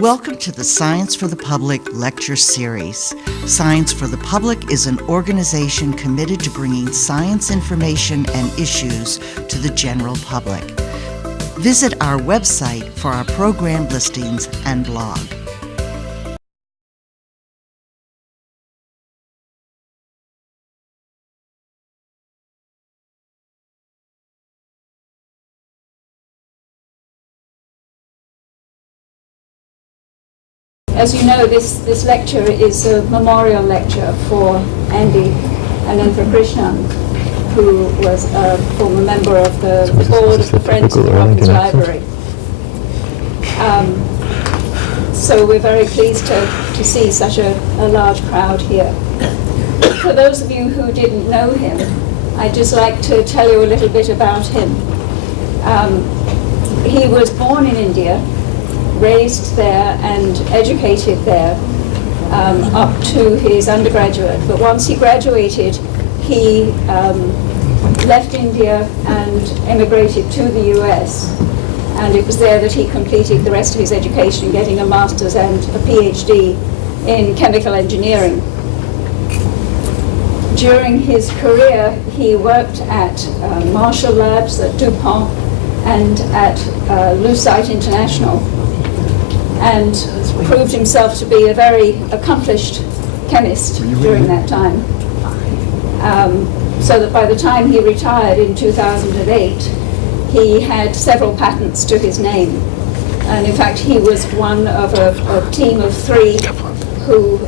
Welcome to the Science for the Public lecture series. Science for the Public is an organization committed to bringing science information and issues to the general public. Visit our website for our program listings and blog. As you know, this lecture is a memorial lecture for Andy Ananthakrishnan, who was a former member of the board of the Friends of the Robbins Library. So we're very pleased to see such a large crowd here. For those of you who didn't know him, I'd just like to tell you a little bit about him. He was born in India, raised there and educated there up to his undergraduate. But once he graduated, he left India and emigrated to the US. And it was there that he completed the rest of his education, getting a master's and a PhD in chemical engineering. During his career, he worked at Marshall Labs, at DuPont, and at Lucite International, and proved himself to be a very accomplished chemist during that time. So that by the time he retired in 2008, he had several patents to his name. And in fact, he was one of a team of 3 who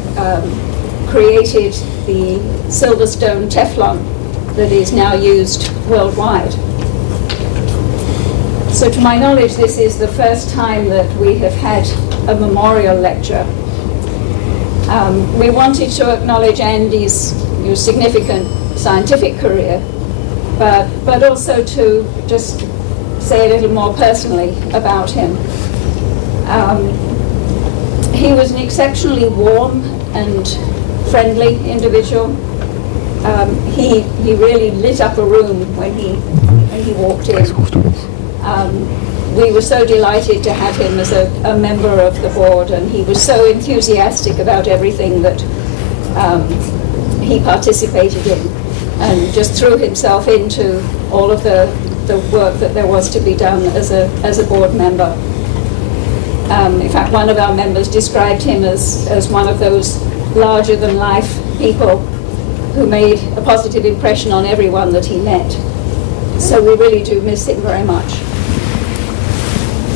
created the Silverstone Teflon that is now used worldwide. So to my knowledge, this is the first time that we have had a memorial lecture. We wanted to acknowledge Andy's significant scientific career, but also to just say a little more personally about him. He was an exceptionally warm and friendly individual. He really lit up a room when he walked in. We were so delighted to have him as a member of the board, and he was so enthusiastic about everything that he participated in, and just threw himself into all of the work that there was to be done as a board member. In fact, one of our members described him as one of those larger-than-life people who made a positive impression on everyone that he met. So we really do miss him very much.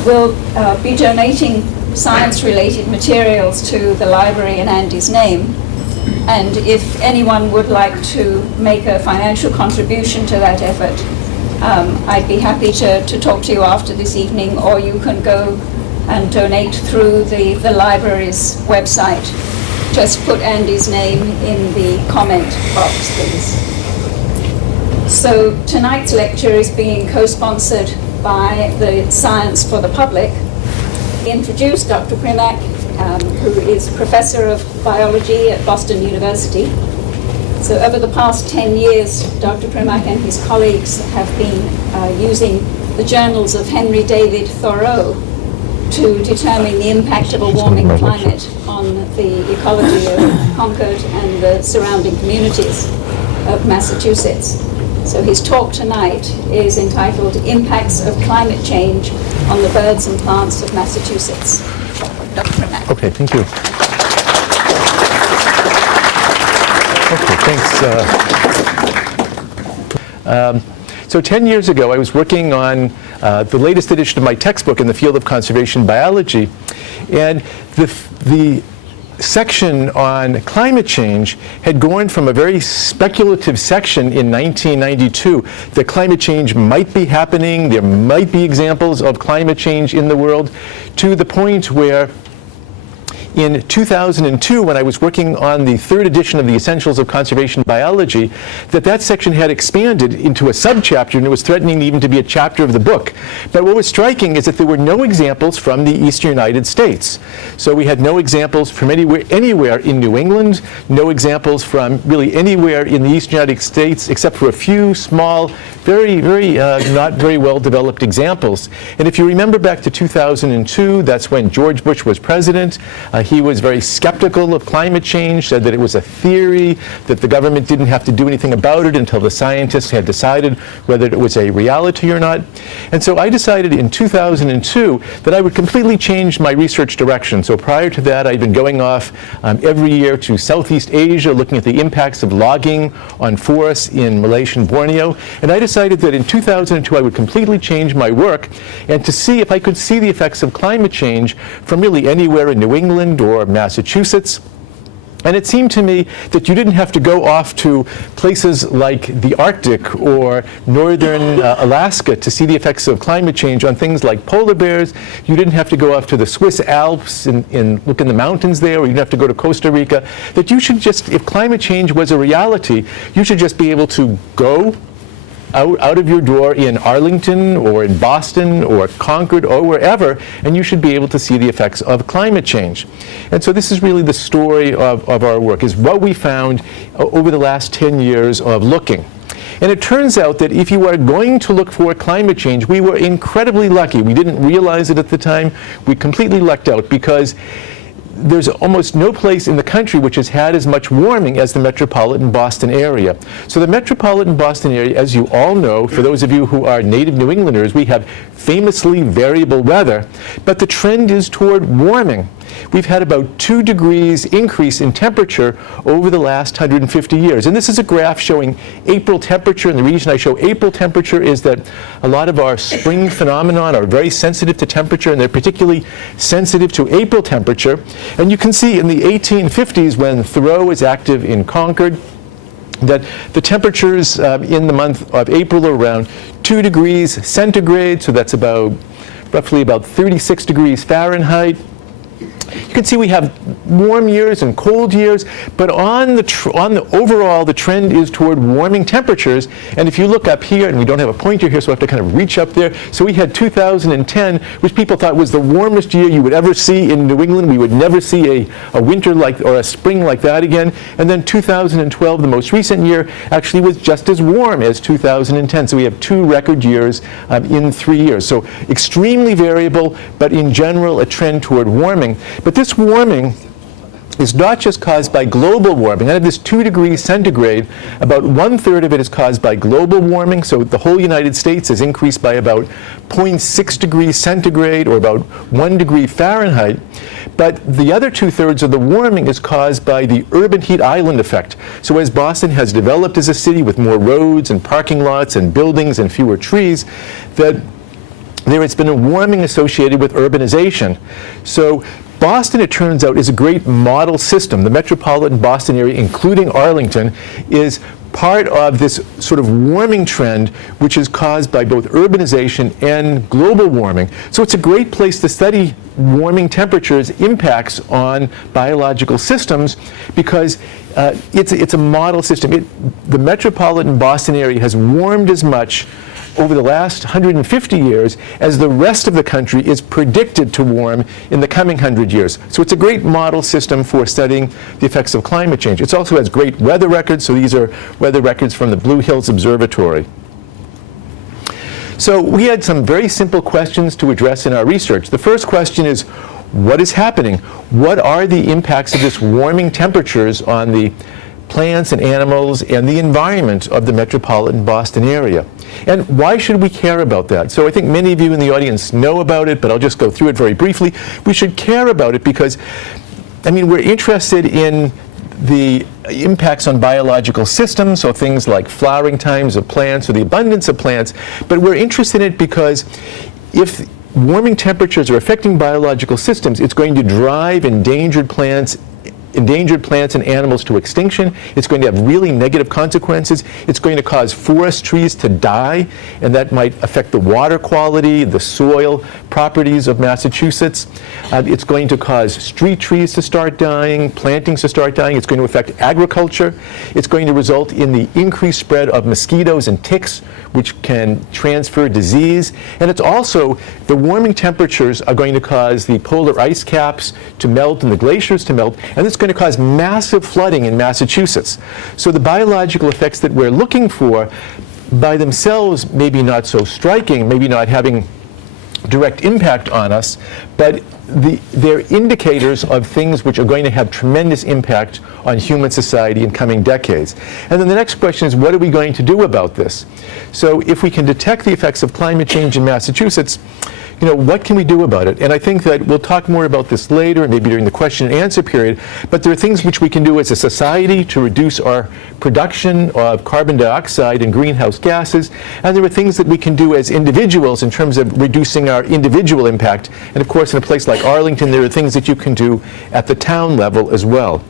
We'll be donating science-related materials to the library in Andy's name, and if anyone would like to make a financial contribution to that effort, I'd be happy to talk to you after this evening, or you can go and donate through the library's website. Just put Andy's name in the comment box, please. So tonight's lecture is being co-sponsored by the Science for the Public. We introduced Dr. Primack, who is Professor of Biology at Boston University. So over the past 10 years, Dr. Primack and his colleagues have been using the journals of Henry David Thoreau to determine the impact of a warming climate on the ecology of Concord and the surrounding communities of Massachusetts. So his talk tonight is entitled Impacts of Climate Change on the Birds and Plants of Massachusetts. Dr. Primack. Okay, thank you. Okay, thanks. So 10 years ago, I was working on the latest edition of my textbook in the field of conservation biology, and the section on climate change had gone from a very speculative section in 1992 that climate change might be happening, there might be examples of climate change in the world, to the point where in 2002, when I was working on the third edition of the Essentials of Conservation Biology, that section had expanded into a subchapter, and it was threatening even to be a chapter of the book. But what was striking is that there were no examples from the Eastern United States. So we had no examples from anywhere in New England, no examples from really anywhere in the Eastern United States, except for a few small, very not very well developed examples. And if you remember back to 2002, that's when George Bush was president. He was very skeptical of climate change, said that it was a theory, that the government didn't have to do anything about it until the scientists had decided whether it was a reality or not. And so I decided in 2002 that I would completely change my research direction. So prior to that, I'd been going off every year to Southeast Asia, looking at the impacts of logging on forests in Malaysia and Borneo. And I decided that in 2002 I would completely change my work and to see if I could see the effects of climate change from really anywhere in New England or Massachusetts. And it seemed to me that you didn't have to go off to places like the Arctic or northern Alaska to see the effects of climate change on things like polar bears. You didn't have to go off to the Swiss Alps and look in the mountains there, or you didn't have to go to Costa Rica. That you should just, if climate change was a reality, you should just be able to go out of your door in Arlington or in Boston or Concord or wherever, and you should be able to see the effects of climate change. And so this is really the story of our work, is what we found over the last 10 years of looking. And it turns out that if you are going to look for climate change, we were incredibly lucky. We didn't realize it at the time. We completely lucked out because there's almost no place in the country which has had as much warming as the metropolitan Boston area. So the metropolitan Boston area, as you all know, for those of you who are native New Englanders, we have famously variable weather, but the trend is toward warming. We've had about 2 degrees increase in temperature over the last 150 years. And this is a graph showing April temperature, and the reason I show April temperature is that a lot of our spring phenomenon are very sensitive to temperature, and they're particularly sensitive to April temperature. And you can see in the 1850s, when Thoreau was active in Concord, that the temperatures in the month of April are around 2 degrees centigrade, so that's roughly about 36 degrees Fahrenheit. You can see we have warm years and cold years, but on the overall, the trend is toward warming temperatures. And if you look up here, and we don't have a pointer here, so I have to kind of reach up there. So we had 2010, which people thought was the warmest year you would ever see in New England. We would never see a winter or a spring like that again. And then 2012, the most recent year, actually was just as warm as 2010. So we have 2 record years in 3 years. So extremely variable, but in general, a trend toward warming. But this warming is not just caused by global warming. Out of this 2 degrees centigrade, about 1/3 of it is caused by global warming. So the whole United States has increased by about 0.6 degrees centigrade, or about 1 degree Fahrenheit. But the other 2/3 of the warming is caused by the urban heat island effect. So as Boston has developed as a city with more roads and parking lots and buildings and fewer trees, that there has been a warming associated with urbanization. So Boston, it turns out, is a great model system. The metropolitan Boston area, including Arlington, is part of this sort of warming trend, which is caused by both urbanization and global warming. So it's a great place to study warming temperatures' impacts on biological systems, because it's a model system. The metropolitan Boston area has warmed as much over the last 150 years as the rest of the country is predicted to warm in the coming 100 years. So it's a great model system for studying the effects of climate change. It also has great weather records, so these are weather records from the Blue Hills Observatory. So we had some very simple questions to address in our research. The first question is, what is happening? What are the impacts of this warming temperatures on the plants and animals and the environment of the metropolitan Boston area? And why should we care about that? So I think many of you in the audience know about it, but I'll just go through it very briefly. We should care about it because, we're interested in the impacts on biological systems, so things like flowering times of plants or the abundance of plants, but we're interested in it because if warming temperatures are affecting biological systems, it's going to drive endangered plants endangered plants and animals to extinction. It's going to have really negative consequences. It's going to cause forest trees to die, and that might affect the water quality, the soil properties of Massachusetts. It's going to cause street trees to start dying, plantings to start dying. It's going to affect agriculture. It's going to result in the increased spread of mosquitoes and ticks, which can transfer disease. And it's also, the warming temperatures are going to cause the polar ice caps to melt and the glaciers to melt, and it's going to cause massive flooding in Massachusetts. So the biological effects that we're looking for, by themselves, maybe not so striking, maybe not having direct impact on us, but they're indicators of things which are going to have tremendous impact on human society in coming decades. And then the next question is, what are we going to do about this? So if we can detect the effects of climate change in Massachusetts, what can we do about it? And I think that we'll talk more about this later, maybe during the question and answer period, but there are things which we can do as a society to reduce our production of carbon dioxide and greenhouse gases, and there are things that we can do as individuals in terms of reducing our individual impact. And of course, in a place like Arlington, there are things that you can do at the town level as well.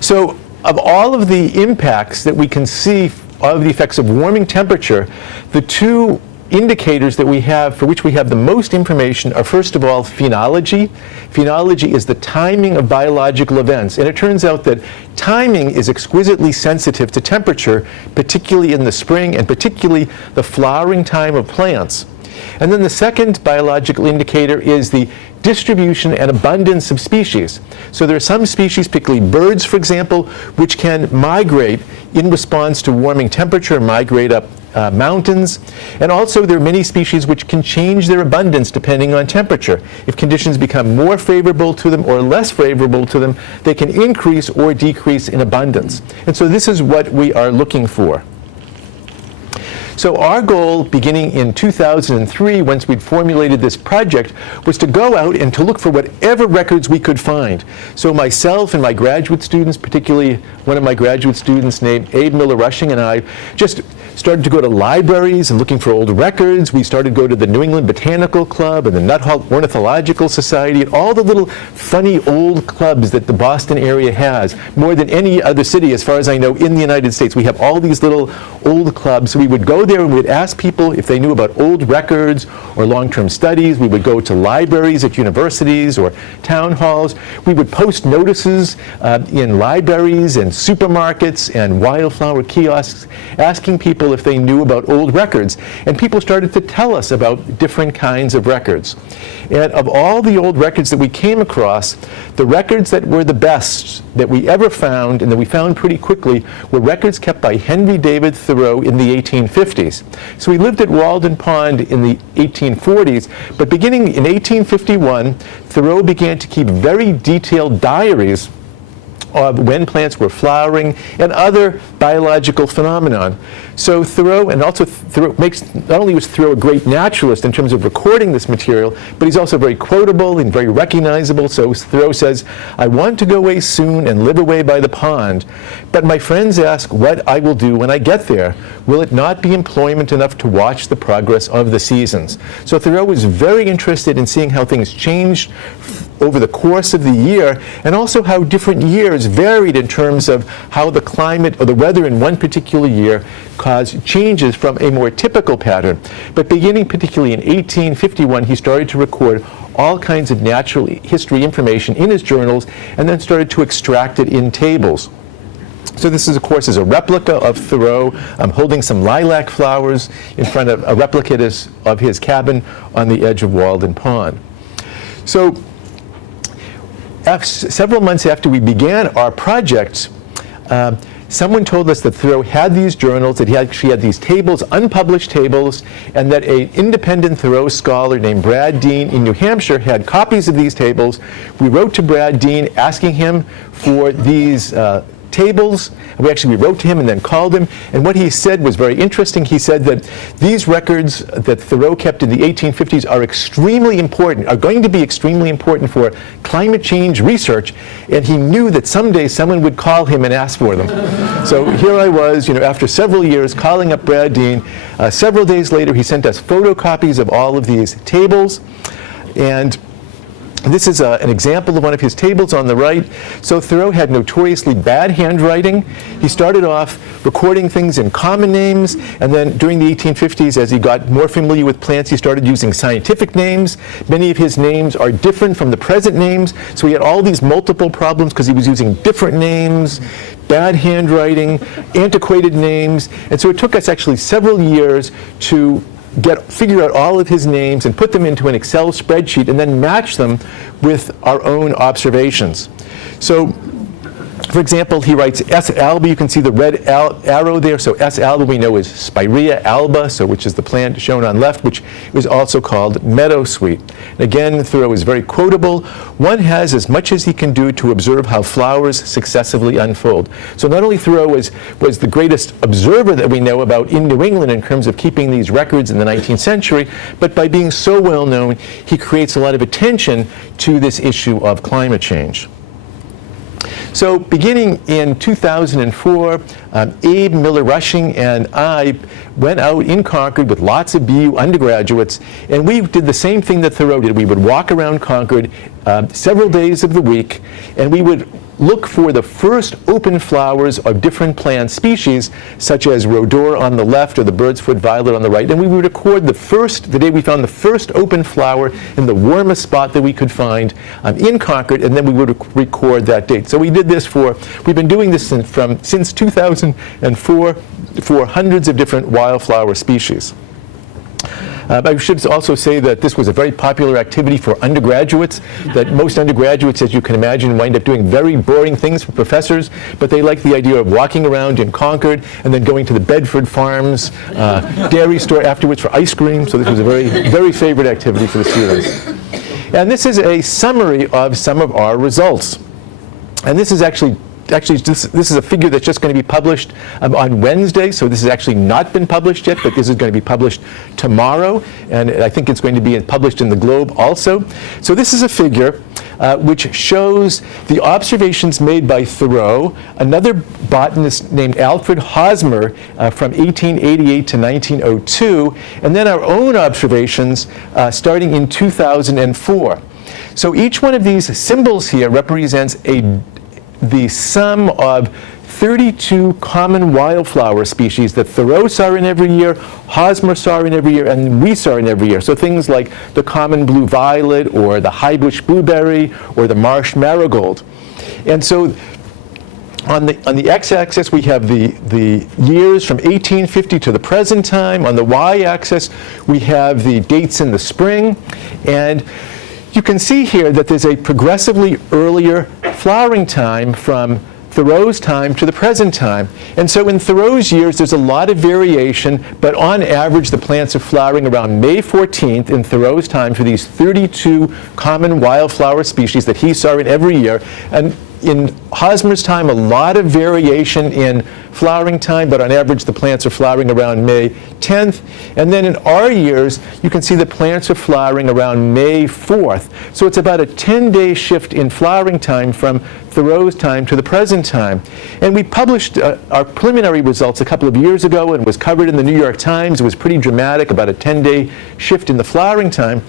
So of all of the impacts that we can see of the effects of warming temperature, the two indicators that we have, for which we have the most information, are first of all phenology. Phenology is the timing of biological events, and it turns out that timing is exquisitely sensitive to temperature, particularly in the spring and particularly the flowering time of plants. And then the second biological indicator is the distribution and abundance of species. So there are some species, particularly birds, for example, which can migrate in response to warming temperature, migrate up mountains. And also there are many species which can change their abundance depending on temperature. If conditions become more favorable to them or less favorable to them, they can increase or decrease in abundance. And so this is what we are looking for. So our goal, beginning in 2003, once we'd formulated this project, was to go out and to look for whatever records we could find. So myself and my graduate students, particularly one of my graduate students named Abe Miller-Rushing, and I just started to go to libraries and looking for old records. We started to go to the New England Botanical Club and the Nuttall Ornithological Society, and all the little funny old clubs that the Boston area has, more than any other city, as far as I know, in the United States. We have all these little old clubs. So we would go there and we'd ask people if they knew about old records or long-term studies. We would go to libraries at universities or town halls. We would post notices in libraries and supermarkets and wildflower kiosks, asking people if they knew about old records. And people started to tell us about different kinds of records. And of all the old records that we came across, the records that were the best that we ever found, and that we found pretty quickly, were records kept by Henry David Thoreau in the 1850s. So he lived at Walden Pond in the 1840s, but beginning in 1851, Thoreau began to keep very detailed diaries of when plants were flowering and other biological phenomenon. So Thoreau, and also Thoreau not only was Thoreau a great naturalist in terms of recording this material, but he's also very quotable and very recognizable. So Thoreau says, "I want to go away soon and live away by the pond, but my friends ask what I will do when I get there. Will it not be employment enough to watch the progress of the seasons?" So Thoreau was very interested in seeing how things changed over the course of the year, and also how different years varied in terms of how the climate or the weather in one particular year caused changes from a more typical pattern. But beginning particularly in 1851, he started to record all kinds of natural history information in his journals, and then started to extract it in tables. So this is, of course, is a replica of Thoreau holding some lilac flowers in front of a replica of his cabin on the edge of Walden Pond. So several months after we began our project, someone told us that Thoreau had these journals, that he actually had these tables, unpublished tables, and that an independent Thoreau scholar named Brad Dean in New Hampshire had copies of these tables. We wrote to Brad Dean asking him for these tables. We wrote to him and then called him, and what he said was very interesting. He said that these records that Thoreau kept in the 1850s are extremely important, are going to be extremely important for climate change research, and he knew that someday someone would call him and ask for them. So here I was, after several years, calling up Brad Dean. Several days later, he sent us photocopies of all of these tables, and This is an example of one of his tables on the right. So Thoreau had notoriously bad handwriting. He started off recording things in common names, and then during the 1850s, as he got more familiar with plants, he started using scientific names. Many of his names are different from the present names, so he had all these multiple problems because he was using different names, bad handwriting, antiquated names, and so it took us actually several years to figure out all of his names and put them into an Excel spreadsheet and then match them with our own observations. So, for example, he writes S. alba. You can see the red arrow there. So S. alba we know is Spirea alba, which is the plant shown on left, which is also called meadowsweet. And again, Thoreau is very quotable. One has as much as he can do to observe how flowers successively unfold. So not only Thoreau was the greatest observer that we know about in New England in terms of keeping these records in the 19th century, but by being so well known, he creates a lot of attention to this issue of climate change. So beginning in 2004, Abe Miller-Rushing and I went out in Concord with lots of BU undergraduates, and we did the same thing that Thoreau did. We would walk around Concord several days of the week, and we would look for the first open flowers of different plant species, such as rhodora on the left or the bird's foot violet on the right, and we would record the day we found the first open flower in the warmest spot that we could find in Concord, and then we would record that date. So we did this we've been doing this since 2004 for hundreds of different wildflower species. I should also say that this was a very popular activity for undergraduates, that most undergraduates, as you can imagine, wind up doing very boring things for professors, but they like the idea of walking around in Concord and then going to the Bedford Farms dairy store afterwards for ice cream. So this was a very, very favorite activity for the students. And this is a summary of some of our results. And this is actually this is a figure that's just going to be published on Wednesday, so this has actually not been published yet, but this is going to be published tomorrow, and I think it's going to be published in the Globe also. So this is a figure which shows the observations made by Thoreau, another botanist named Alfred Hosmer from 1888 to 1902, and then our own observations starting in 2004. So each one of these symbols here represents the sum of 32 common wildflower species that Thoreau saw in every year, Hosmer saw in every year, and we saw in every year. So things like the common blue violet, or the high-bush blueberry, or the marsh marigold. And so on the x-axis, we have the years from 1850 to the present time. On the y-axis, we have the dates in the spring. And you can see here that there's a progressively earlier flowering time from Thoreau's time to the present time. And so in Thoreau's years, there's a lot of variation, but on average, the plants are flowering around May 14th in Thoreau's time for these 32 common wildflower species that he saw in every year. And in Hosmer's time, a lot of variation in flowering time, but on average the plants are flowering around May 10th. And then in our years, you can see the plants are flowering around May 4th. So it's about a 10-day shift in flowering time from Thoreau's time to the present time. And we published our preliminary results a couple of years ago, and was covered in the New York Times. It was pretty dramatic, about a 10-day shift in the flowering time.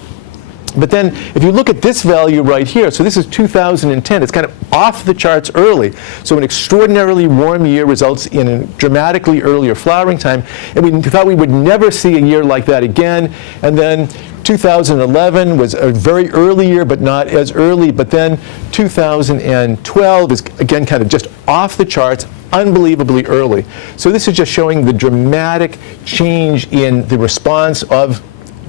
But then if you look at this value right here, so this is 2010, it's kind of off the charts early. So an extraordinarily warm year results in a dramatically earlier flowering time. And we thought we would never see a year like that again. And then 2011 was a very early year, but not as early. But then 2012 is, again, kind of just off the charts, unbelievably early. So this is just showing the dramatic change in the response of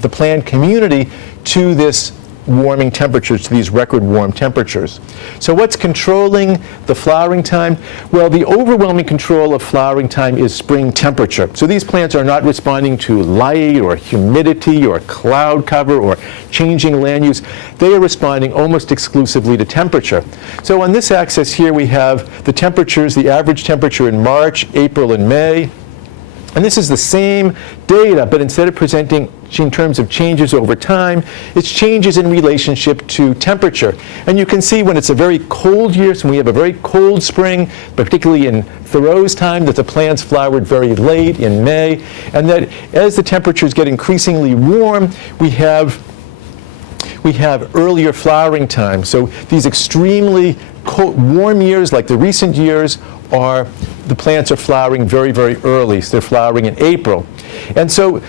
the plant community to this warming temperatures, to these record warm temperatures. So what's controlling the flowering time? Well, the overwhelming control of flowering time is spring temperature. So these plants are not responding to light or humidity or cloud cover or changing land use. They are responding almost exclusively to temperature. So on this axis here we have the temperatures, the average temperature in March, April, and May. And this is the same data, but instead of presenting in terms of changes over time, it's changes in relationship to temperature. And you can see when it's a very cold year, so when we have a very cold spring, particularly in Thoreau's time, that the plants flowered very late in May, and that as the temperatures get increasingly warm, we have we have earlier flowering time. So these extremely cold, warm years, like the recent years, the plants are flowering very, very early. So they're flowering in April. And so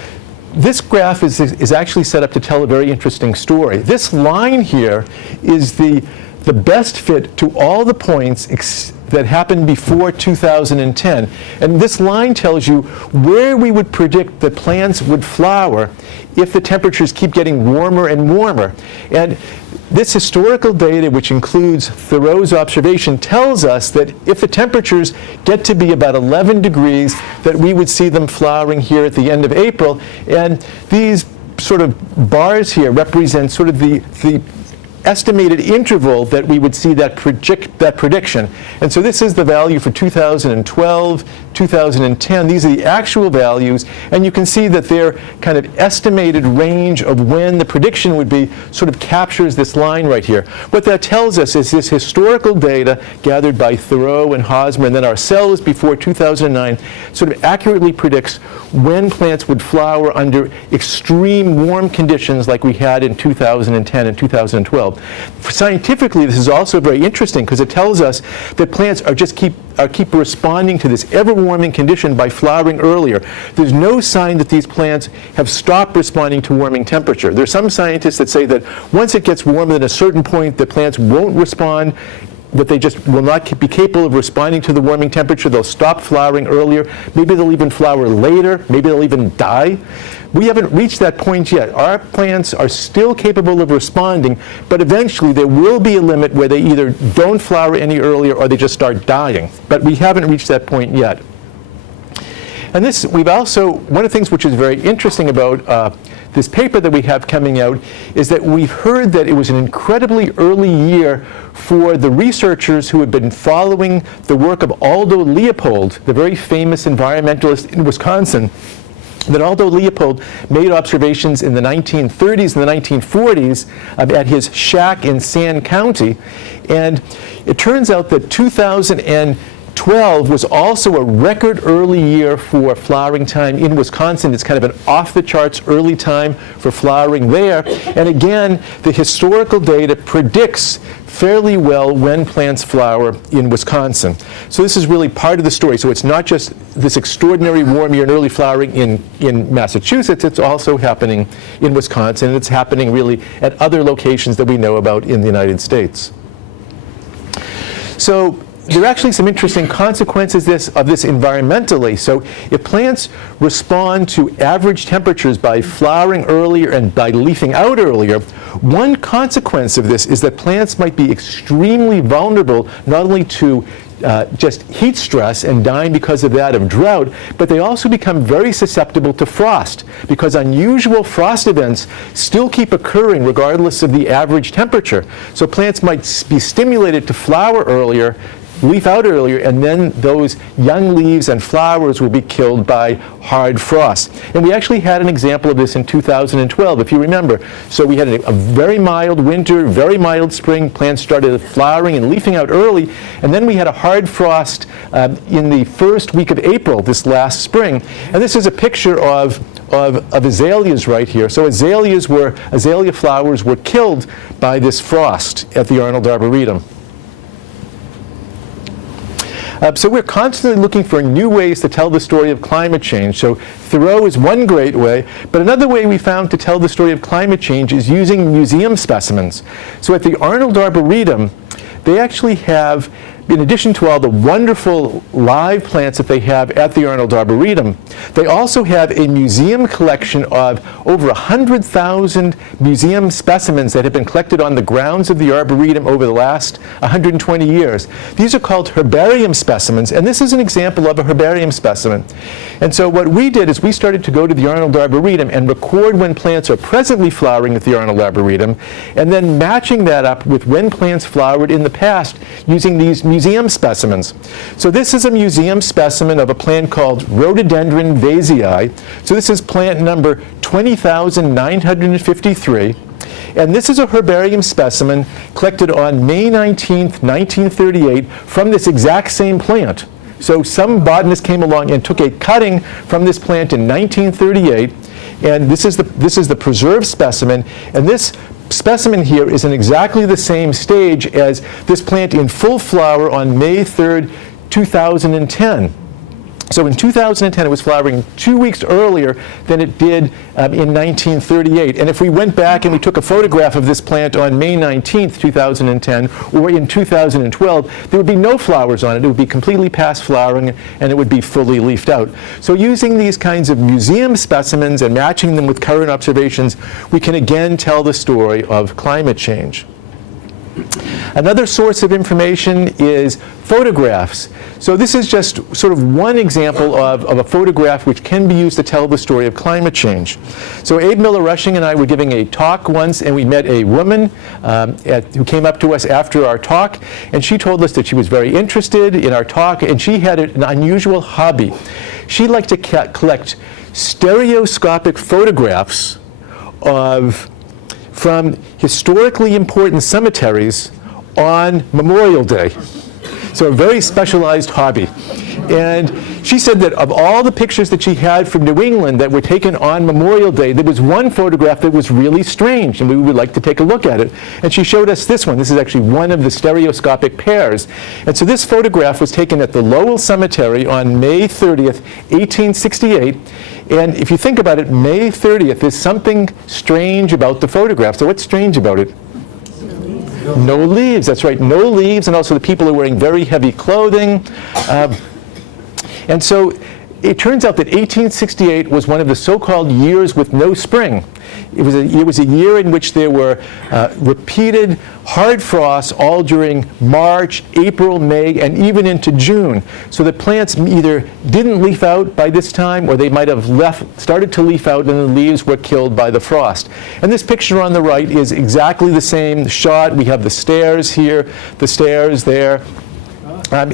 this graph is actually set up to tell a very interesting story. This line here is the best fit to all the points that happened before 2010. And this line tells you where we would predict that plants would flower if the temperatures keep getting warmer and warmer. And this historical data, which includes Thoreau's observation, tells us that if the temperatures get to be about 11 degrees, that we would see them flowering here at the end of April. And these sort of bars here represent sort of the estimated interval that we would see that prediction. And so this is the value for 2012, 2010. These are the actual values, and you can see that their kind of estimated range of when the prediction would be sort of captures this line right here. What that tells us is this historical data gathered by Thoreau and Hosmer and then ourselves before 2009 sort of accurately predicts when plants would flower under extreme warm conditions like we had in 2010 and 2012. Scientifically, this is also very interesting because it tells us that plants are keep responding to this ever-warming condition by flowering earlier. There's no sign that these plants have stopped responding to warming temperature. There's some scientists that say that once it gets warmer at a certain point, the plants won't respond, that they just will not be capable of responding to the warming temperature. They'll stop flowering earlier. Maybe they'll even flower later. Maybe they'll even die. We haven't reached that point yet. Our plants are still capable of responding, but eventually there will be a limit where they either don't flower any earlier or they just start dying. But we haven't reached that point yet. And this, one of the things which is very interesting about this paper that we have coming out is that we've heard that it was an incredibly early year for the researchers who had been following the work of Aldo Leopold, the very famous environmentalist in Wisconsin. That Aldo Leopold made observations in the 1930s and the 1940s at his shack in Sand County. And it turns out that 2012 was also a record early year for flowering time in Wisconsin. It's kind of an off-the-charts early time for flowering there. And again, the historical data predicts fairly well when plants flower in Wisconsin. So this is really part of the story. So it's not just this extraordinary warm year and early flowering in Massachusetts, it's also happening in Wisconsin, and it's happening really at other locations that we know about in the United States. So there are actually some interesting consequences of this environmentally. So if plants respond to average temperatures by flowering earlier and by leafing out earlier, one consequence of this is that plants might be extremely vulnerable not only to just heat stress and dying because of that of drought, but they also become very susceptible to frost because unusual frost events still keep occurring regardless of the average temperature. So plants might be stimulated to flower earlier, leaf out earlier, and then those young leaves and flowers will be killed by hard frost. And we actually had an example of this in 2012, if you remember. So we had a very mild winter, very mild spring, plants started flowering and leafing out early, and then we had a hard frost in the first week of April this last spring. And this is a picture of azaleas right here. So azalea flowers were killed by this frost at the Arnold Arboretum. So we're constantly looking for new ways to tell the story of climate change. So Thoreau is one great way, but another way we found to tell the story of climate change is using museum specimens. So at the Arnold Arboretum, they actually have, in addition to all the wonderful live plants that they have at the Arnold Arboretum, they also have a museum collection of over 100,000 museum specimens that have been collected on the grounds of the Arboretum over the last 120 years. These are called herbarium specimens, and this is an example of a herbarium specimen. And so what we did is we started to go to the Arnold Arboretum and record when plants are presently flowering at the Arnold Arboretum, and then matching that up with when plants flowered in the past using these museum specimens. So this is a museum specimen of a plant called Rhododendron vasei. So this is plant number 20,953. And this is a herbarium specimen collected on May 19th, 1938 from this exact same plant. So some botanist came along and took a cutting from this plant in 1938, and this is the preserved specimen, and this specimen here is in exactly the same stage as this plant in full flower on May 3rd, 2010. So in 2010, it was flowering 2 weeks earlier than it did in 1938. And if we went back and we took a photograph of this plant on May 19th, 2010, or in 2012, there would be no flowers on it. It would be completely past flowering, and it would be fully leafed out. So using these kinds of museum specimens and matching them with current observations, we can again tell the story of climate change. Another source of information is photographs. So this is just sort of one example of a photograph which can be used to tell the story of climate change. So Abe Miller-Rushing and I were giving a talk once, and we met a woman who came up to us after our talk, and she told us that she was very interested in our talk, and she had an unusual hobby. She liked to collect stereoscopic photographs from historically important cemeteries on Memorial Day. So a very specialized hobby. And she said that of all the pictures that she had from New England that were taken on Memorial Day, there was one photograph that was really strange, and we would like to take a look at it. And she showed us this one. This is actually one of the stereoscopic pairs. And so this photograph was taken at the Lowell Cemetery on May 30th, 1868. And if you think about it, May 30th, there's something strange about the photograph. So what's strange about it? No leaves, that's right, no leaves, and also the people are wearing very heavy clothing. And so it turns out that 1868 was one of the so-called years with no spring. It was a year in which there were repeated hard frosts all during March, April, May, and even into June. So the plants either didn't leaf out by this time, or they might have started to leaf out and the leaves were killed by the frost. And this picture on the right is exactly the same shot. We have the stairs here, the stairs there. At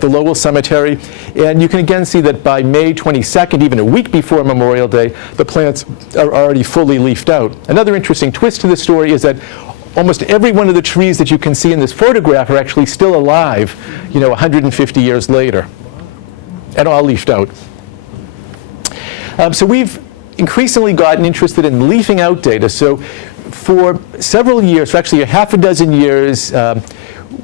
the Lowell Cemetery. And you can again see that by May 22nd, even a week before Memorial Day, the plants are already fully leafed out. Another interesting twist to the story is that almost every one of the trees that you can see in this photograph are actually still alive, 150 years later, and all leafed out. So we've increasingly gotten interested in leafing out data. So for several years, for actually a half a dozen years,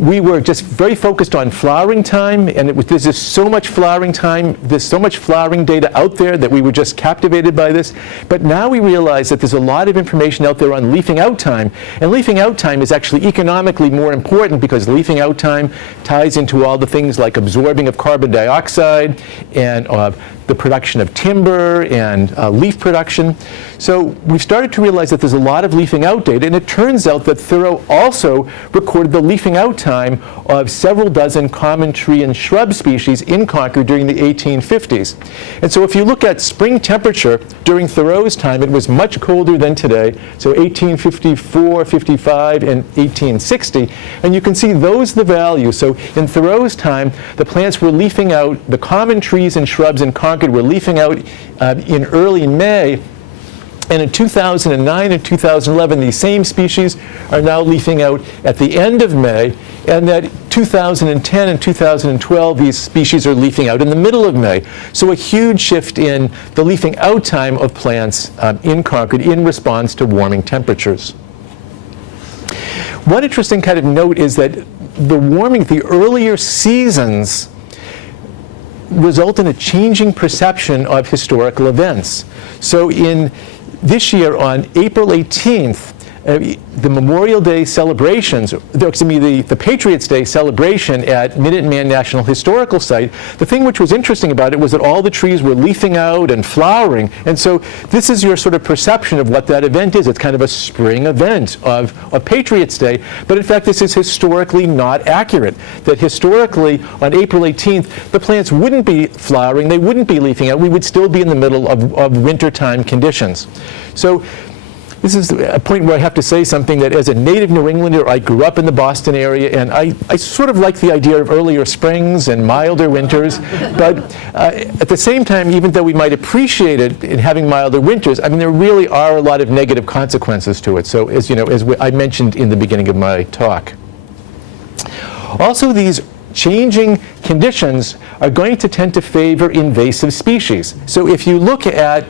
we were just very focused on flowering time, and there's just so much flowering time, there's so much flowering data out there that we were just captivated by this. But now we realize that there's a lot of information out there on leafing out time, and leafing out time is actually economically more important because leafing out time ties into all the things like absorbing of carbon dioxide and the production of timber and leaf production. So we've started to realize that there's a lot of leafing out data, and it turns out that Thoreau also recorded the leafing out time of several dozen common tree and shrub species in Concord during the 1850s. And so if you look at spring temperature during Thoreau's time, it was much colder than today, so 1854, 55, and 1860. And you can see those are the values. So in Thoreau's time, the plants were leafing out, the common trees and shrubs in Concord were leafing out in early May. And in 2009 and 2011, these same species are now leafing out at the end of May, and that 2010 and 2012, these species are leafing out in the middle of May. So a huge shift in the leafing out time of plants in Concord in response to warming temperatures. One interesting kind of note is that the earlier seasons result in a changing perception of historical events. So in this year, on April 18th, the Memorial Day celebrations, the Patriots' Day celebration at Minuteman National Historical Site, the thing which was interesting about it was that all the trees were leafing out and flowering. And so this is your sort of perception of what that event is. It's kind of a spring event of Patriots' Day. But in fact, this is historically not accurate. That historically, on April 18th, the plants wouldn't be flowering, they wouldn't be leafing out. We would still be in the middle of wintertime conditions. So this is a point where I have to say something that as a native New Englander, I grew up in the Boston area, and I sort of like the idea of earlier springs and milder winters. But at the same time, even though we might appreciate it in having milder winters, I mean, there really are a lot of negative consequences to it. So as I mentioned in the beginning of my talk. Also, these changing conditions are going to tend to favor invasive species. So if you look at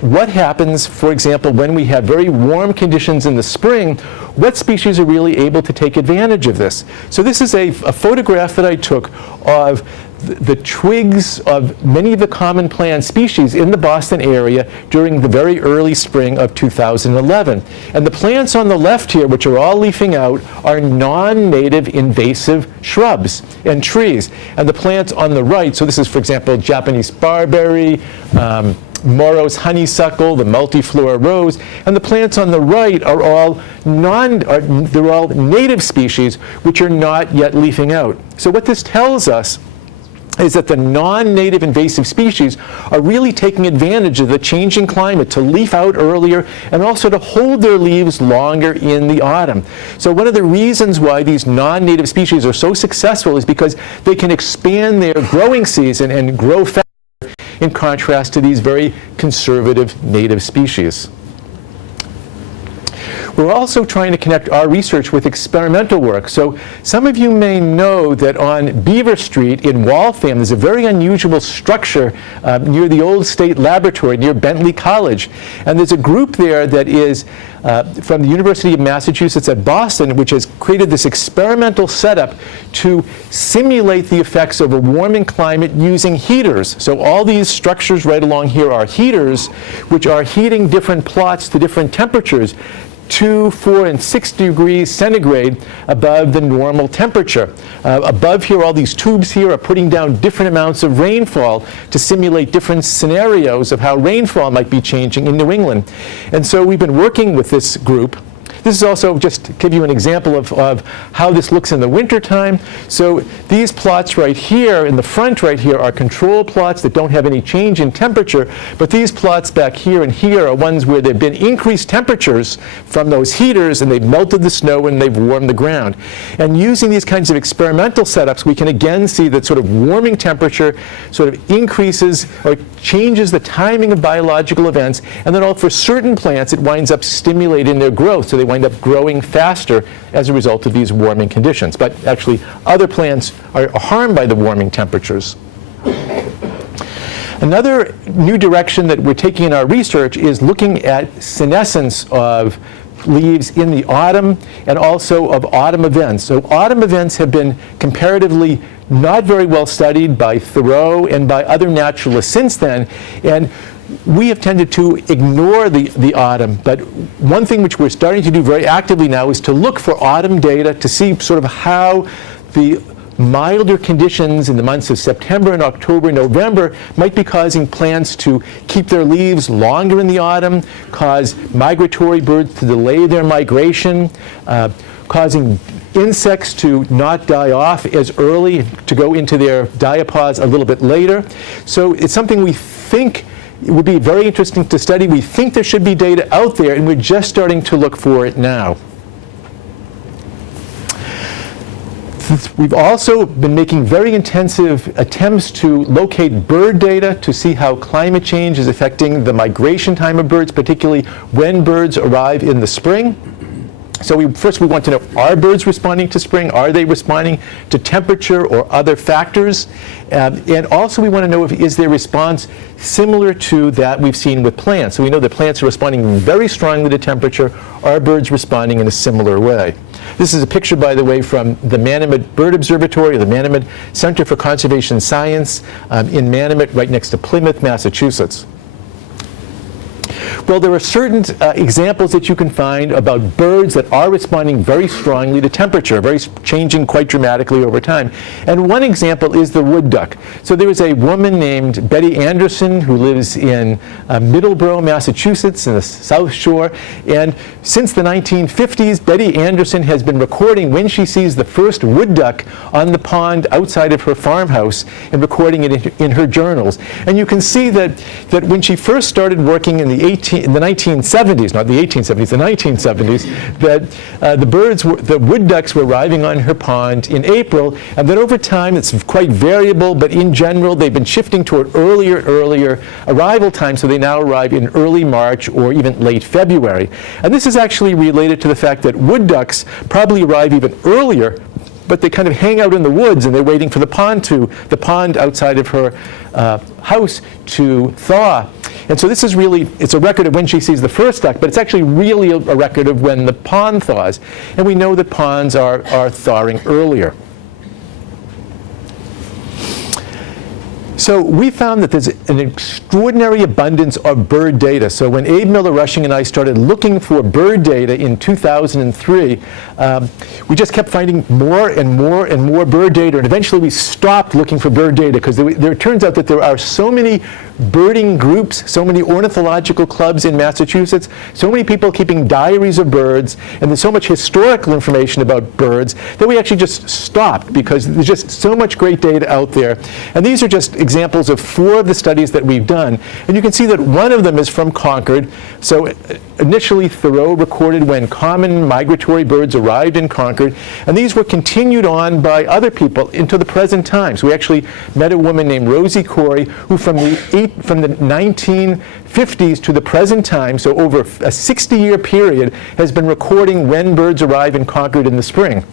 what happens, for example, when we have very warm conditions in the spring. What species are really able to take advantage of this? So this is a photograph that I took of the twigs of many of the common plant species in the Boston area during the very early spring of 2011. And the plants on the left here, which are all leafing out, are non-native invasive shrubs and trees. And the plants on the right, so this is, for example, Japanese barberry, Morrow's honeysuckle, the multiflora rose, and the plants on the right are all they're all native species which are not yet leafing out. So what this tells us is that the non-native invasive species are really taking advantage of the changing climate to leaf out earlier and also to hold their leaves longer in the autumn. So one of the reasons why these non-native species are so successful is because they can expand their growing season and grow faster in contrast to these very conservative native species. We're also trying to connect our research with experimental work. So some of you may know that on Beaver Street in Waltham, there's a very unusual structure near the old state laboratory near Bentley College. And there's a group there that is from the University of Massachusetts at Boston, which has created this experimental setup to simulate the effects of a warming climate using heaters. So all these structures right along here are heaters, which are heating different plots to different temperatures, 2, 4, and 6 degrees centigrade above the normal temperature. Above here, all these tubes here are putting down different amounts of rainfall to simulate different scenarios of how rainfall might be changing in New England. And so we've been working with this group. This is also just to give you an example of how this looks in the wintertime. So these plots right here, in the front right here, are control plots that don't have any change in temperature. But these plots back here and here are ones where there have been increased temperatures from those heaters, and they've melted the snow and they've warmed the ground. And using these kinds of experimental setups, we can again see that sort of warming temperature sort of increases or changes the timing of biological events. And then for certain plants, it winds up stimulating their growth. So they wind up growing faster as a result of these warming conditions. But actually, other plants are harmed by the warming temperatures. Another new direction that we're taking in our research is looking at senescence of leaves in the autumn and also of autumn events. So autumn events have been comparatively not very well studied by Thoreau and by other naturalists since then. And we have tended to ignore the autumn, but one thing which we're starting to do very actively now is to look for autumn data to see sort of how the milder conditions in the months of September and October and November might be causing plants to keep their leaves longer in the autumn, cause migratory birds to delay their migration, causing insects to not die off as early, to go into their diapause a little bit later. So it's something we think it would be very interesting to study. We think there should be data out there, and we're just starting to look for it now. We've also been making very intensive attempts to locate bird data to see how climate change is affecting the migration time of birds, particularly when birds arrive in the spring. So first we want to know, are birds responding to spring? Are they responding to temperature or other factors? And also we want to know is their response similar to that we've seen with plants? So we know that plants are responding very strongly to temperature. Are birds responding in a similar way? This is a picture, by the way, from the Manomet Bird Observatory, the Manomet Center for Conservation Science in Manomet, right next to Plymouth, Massachusetts. Well, there are certain examples that you can find about birds that are responding very strongly to temperature, changing quite dramatically over time. And one example is the wood duck. So there is a woman named Betty Anderson who lives in Middleborough, Massachusetts, in the South Shore. And since the 1950s, Betty Anderson has been recording when she sees the first wood duck on the pond outside of her farmhouse and recording it in her journals. And you can see that when she first started working in the 1970s, not the 1870s, the 1970s, that the wood ducks were arriving on her pond in April, and then over time it's quite variable, but in general they've been shifting toward earlier arrival time, so they now arrive in early March or even late February. And this is actually related to the fact that wood ducks probably arrive even earlier but they kind of hang out in the woods and they're waiting for the pond outside of her house to thaw. And so this is really, it's a record of when she sees the first duck, but it's actually really a record of when the pond thaws. And we know that ponds are thawing earlier. So we found that there's an extraordinary abundance of bird data. So when Abe Miller-Rushing and I started looking for bird data in 2003, we just kept finding more and more and more bird data, and eventually we stopped looking for bird data because it turns out that there are so many birding groups, so many ornithological clubs in Massachusetts, so many people keeping diaries of birds, and there's so much historical information about birds that we actually just stopped because there's just so much great data out there. And these are just examples of 4 of the studies that we've done. And you can see that one of them is from Concord. So initially Thoreau recorded when common migratory birds arrived in Concord, and these were continued on by other people into the present time. So we actually met a woman named Rosie Corey, who from the 1950s to the present time, so over a 60-year period, has been recording when birds arrive in Concord in the spring.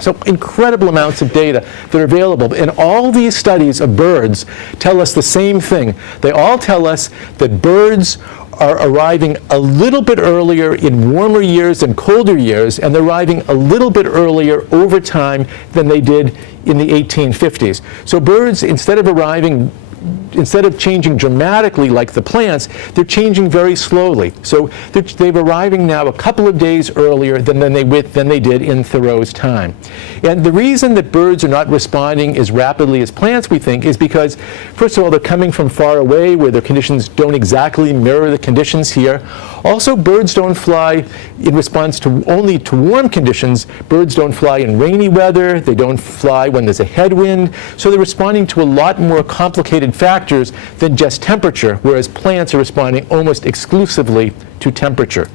So incredible amounts of data that are available. And all these studies of birds tell us the same thing. They all tell us that birds are arriving a little bit earlier in warmer years than colder years, and they're arriving a little bit earlier over time than they did in the 1850s. So birds, instead of changing dramatically like the plants, they're changing very slowly. So they're arriving now a couple of days earlier than they did in Thoreau's time. And the reason that birds are not responding as rapidly as plants, we think, is because, first of all, they're coming from far away where their conditions don't exactly mirror the conditions here. Also, birds don't fly in response to only to warm conditions. Birds don't fly in rainy weather. They don't fly when there's a headwind. So they're responding to a lot more complicated factors than just temperature, whereas plants are responding almost exclusively to temperature.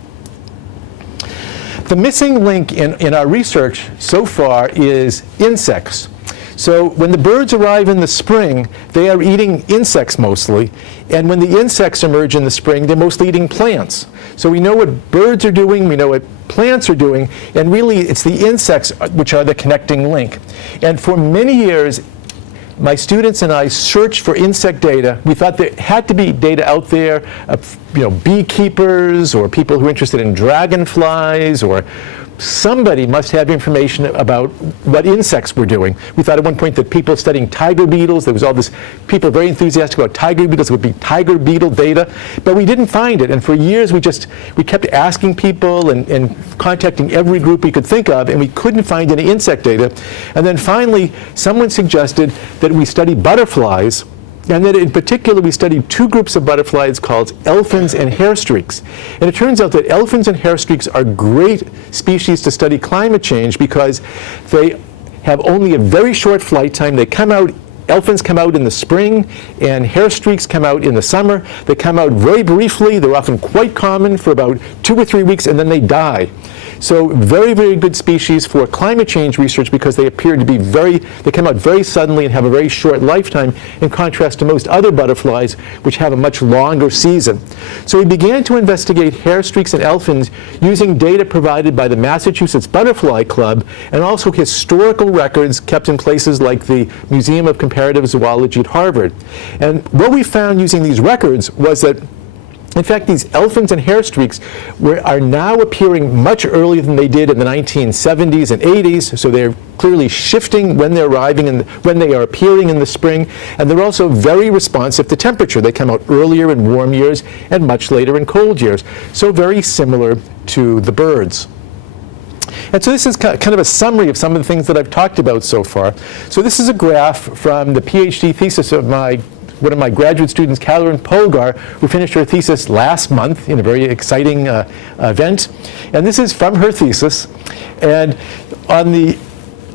The missing link in our research so far is insects. So when the birds arrive in the spring, they are eating insects mostly, and when the insects emerge in the spring, they're mostly eating plants. So we know what birds are doing, we know what plants are doing, and really it's the insects which are the connecting link. And for many years, my students and I searched for insect data. We thought there had to be data out there of, beekeepers or people who are interested in dragonflies, or somebody must have information about what insects were doing. We thought at one point that people studying tiger beetles, there was all this, people very enthusiastic about tiger beetles, there would be tiger beetle data, but we didn't find it. And for years we kept asking people and contacting every group we could think of, and we couldn't find any insect data. And then finally, someone suggested that we study butterflies, and that in particular we studied 2 groups of butterflies called elfins and hairstreaks. And it turns out that elfins and hairstreaks are great species to study climate change because they have only a very short flight time. They come out, elfins come out in the spring, and hairstreaks come out in the summer. They come out very briefly. They're often quite common for about 2 or 3 weeks, and then they die. So very, very good species for climate change research because they appear to be they come out very suddenly and have a very short lifetime, in contrast to most other butterflies which have a much longer season. So we began to investigate hairstreaks and elfins using data provided by the Massachusetts Butterfly Club and also historical records kept in places like the Museum of Comparative Zoology at Harvard. And what we found using these records was that in fact, these elfins and hairstreaks are now appearing much earlier than they did in the 1970s and 80s, so they're clearly shifting when they're arriving and when they are appearing in the spring, and they're also very responsive to temperature. They come out earlier in warm years and much later in cold years, so very similar to the birds. And so this is kind of a summary of some of the things that I've talked about so far. So this is a graph from the PhD thesis of one of my graduate students, Catherine Polgar, who finished her thesis last month in a very exciting event. And this is from her thesis. And on the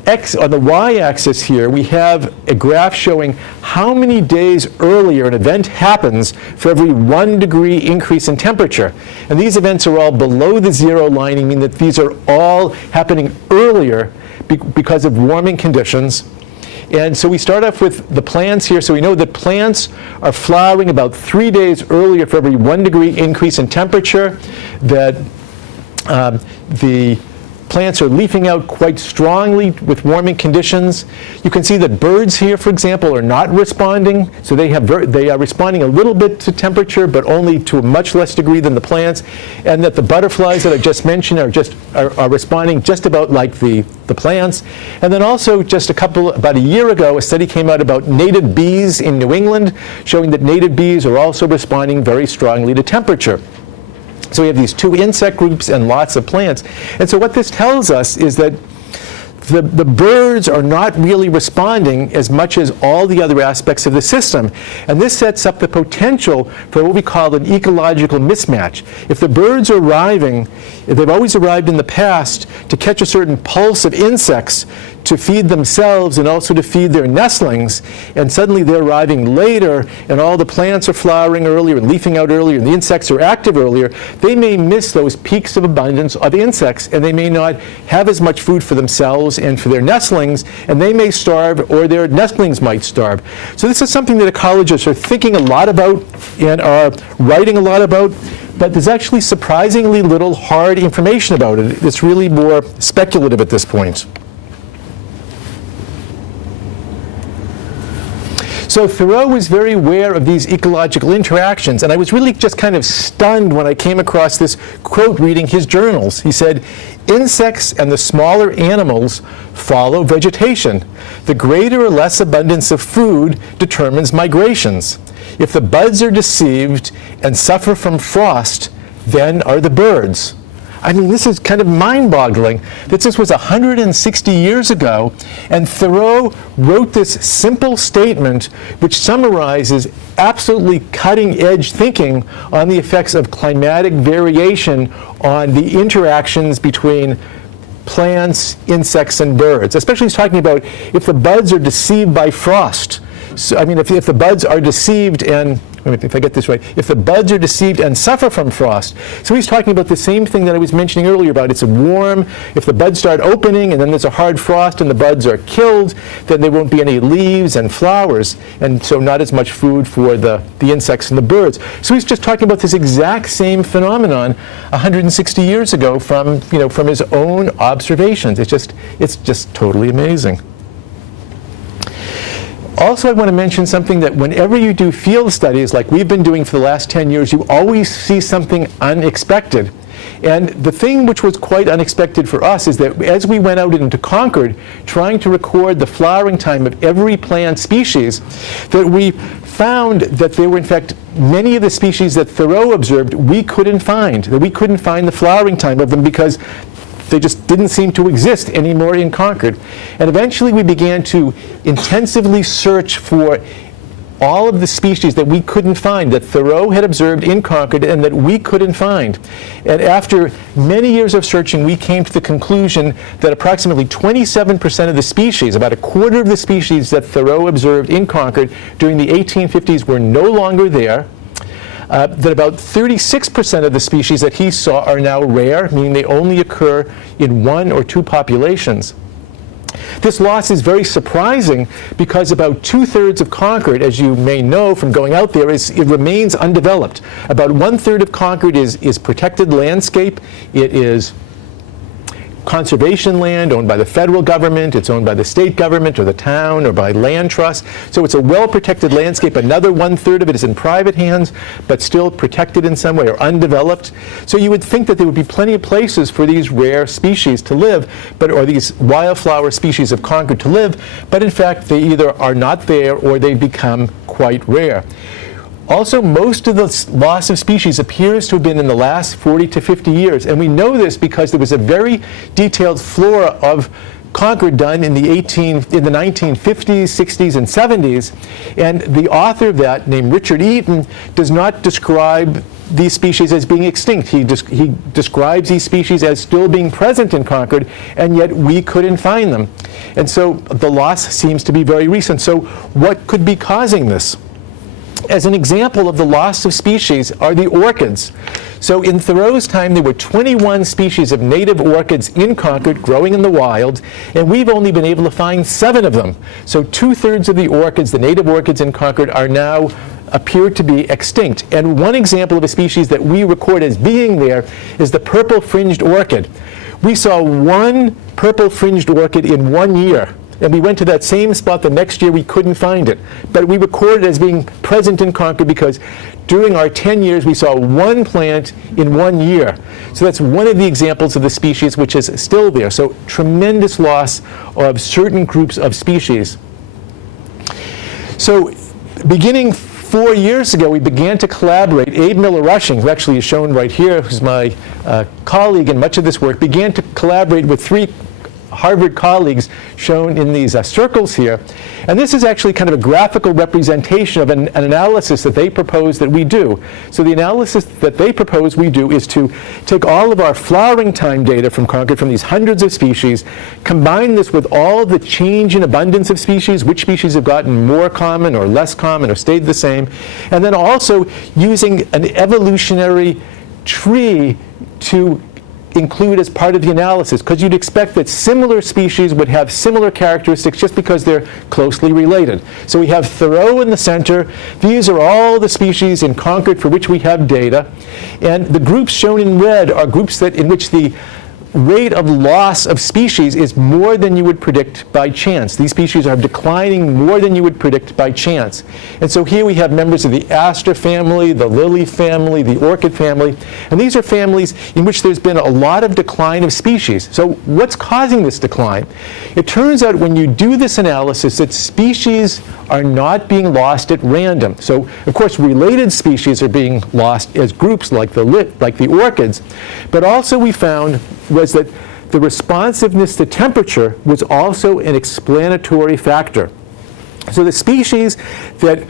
y-axis here, we have a graph showing how many days earlier an event happens for every 1 degree increase in temperature. And these events are all below the 0 line, meaning that these are all happening earlier because of warming conditions. And so we start off with the plants here. So we know that plants are flowering about 3 days earlier for every 1 degree increase in temperature, that the plants are leafing out quite strongly with warming conditions. You can see that birds here, for example, are not responding. So they are responding a little bit to temperature, but only to a much less degree than the plants. And that the butterflies that I just mentioned are responding just about like the plants. And then also about a year ago, a study came out about native bees in New England, showing that native bees are also responding very strongly to temperature. So we have these two insect groups and lots of plants. And so what this tells us is that the birds are not really responding as much as all the other aspects of the system. And this sets up the potential for what we call an ecological mismatch. If the birds are arriving, they've always arrived in the past to catch a certain pulse of insects to feed themselves and also to feed their nestlings, and suddenly they're arriving later and all the plants are flowering earlier and leafing out earlier and the insects are active earlier, they may miss those peaks of abundance of insects, and they may not have as much food for themselves and for their nestlings, and they may starve or their nestlings might starve. So this is something that ecologists are thinking a lot about and are writing a lot about, but there's actually surprisingly little hard information about it. It's really more speculative at this point. So Thoreau was very aware of these ecological interactions, and I was really just kind of stunned when I came across this quote reading his journals. He said, "Insects and the smaller animals follow vegetation. The greater or less abundance of food determines migrations. If the buds are deceived and suffer from frost, then are the birds." I mean, this is kind of mind-boggling that this was 160 years ago, and Thoreau wrote this simple statement which summarizes absolutely cutting-edge thinking on the effects of climatic variation on the interactions between plants, insects, and birds. Especially he's talking about if the buds are deceived by frost. So, I mean, if the buds are deceived and, if I get this right, if the buds are deceived and suffer from frost. So he's talking about the same thing that I was mentioning earlier about it's warm. If the buds start opening and then there's a hard frost and the buds are killed, then there won't be any leaves and flowers, and so not as much food for the insects and the birds. So he's just talking about this exact same phenomenon 160 years ago from his own observations. It's just totally amazing. Also, I want to mention something that whenever you do field studies like we've been doing for the last 10 years, you always see something unexpected. And the thing which was quite unexpected for us is that as we went out into Concord trying to record the flowering time of every plant species, that we found that there were in fact many of the species that Thoreau observed we couldn't find, that we couldn't find the flowering time of them because they just didn't seem to exist anymore in Concord. And eventually we began to intensively search for all of the species that we couldn't find, that Thoreau had observed in Concord and that we couldn't find. And after many years of searching, we came to the conclusion that approximately 27% of the species, about a quarter of the species that Thoreau observed in Concord during the 1850s were no longer there. That about 36% of the species that he saw are now rare, meaning they only occur in one or two populations. This loss is very surprising because about 2/3 of Concord, as you may know from going out there, it remains undeveloped. About 1/3 of Concord is protected landscape. It is conservation land owned by the federal government, it's owned by the state government or the town or by land trusts. So it's a well-protected landscape. Another 1/3 of it is in private hands, but still protected in some way or undeveloped. So you would think that there would be plenty of places for these rare species to live, or these wildflower species of Concord to live, but in fact they either are not there or they become quite rare. Also, most of the loss of species appears to have been in the last 40 to 50 years. And we know this because there was a very detailed flora of Concord done in the 1950s, 60s, and 70s. And the author of that, named Richard Eaton, does not describe these species as being extinct. He describes these species as still being present in Concord, and yet we couldn't find them. And so the loss seems to be very recent. So what could be causing this? As an example of the loss of species are the orchids. So in Thoreau's time, there were 21 species of native orchids in Concord growing in the wild, and we've only been able to find 7 of them. So 2/3 of the orchids, the native orchids in Concord, are now appear to be extinct. And one example of a species that we record as being there is the purple fringed orchid, we saw one purple-fringed orchid in 1 year. And we went to that same spot the next year, we couldn't find it. But we recorded it as being present in Concord because during our 10 years, we saw one plant in 1 year. So that's one of the examples of the species which is still there. So tremendous loss of certain groups of species. So beginning 4 years ago, we began to collaborate. Abe Miller-Rushing, who actually is shown right here, who's my colleague in much of this work, began to collaborate with 3 Harvard colleagues shown in these circles here. And this is actually kind of a graphical representation of an analysis that they propose that we do. So the analysis that they propose we do is to take all of our flowering time data from Concord, from these hundreds of species, combine this with all the change in abundance of species, which species have gotten more common or less common or stayed the same, and then also using an evolutionary tree to include as part of the analysis, because you'd expect that similar species would have similar characteristics just because they're closely related. So we have Thoreau in the center. These are all the species in Concord for which we have data. And the groups shown in red are groups in which the rate of loss of species is more than you would predict by chance. These species are declining more than you would predict by chance. And so here we have members of the aster family, the lily family, the orchid family, and these are families in which there's been a lot of decline of species. So what's causing this decline? It turns out when you do this analysis that species are not being lost at random. So of course related species are being lost as groups like the orchids, but also we found was that the responsiveness to temperature was also an explanatory factor. So the species that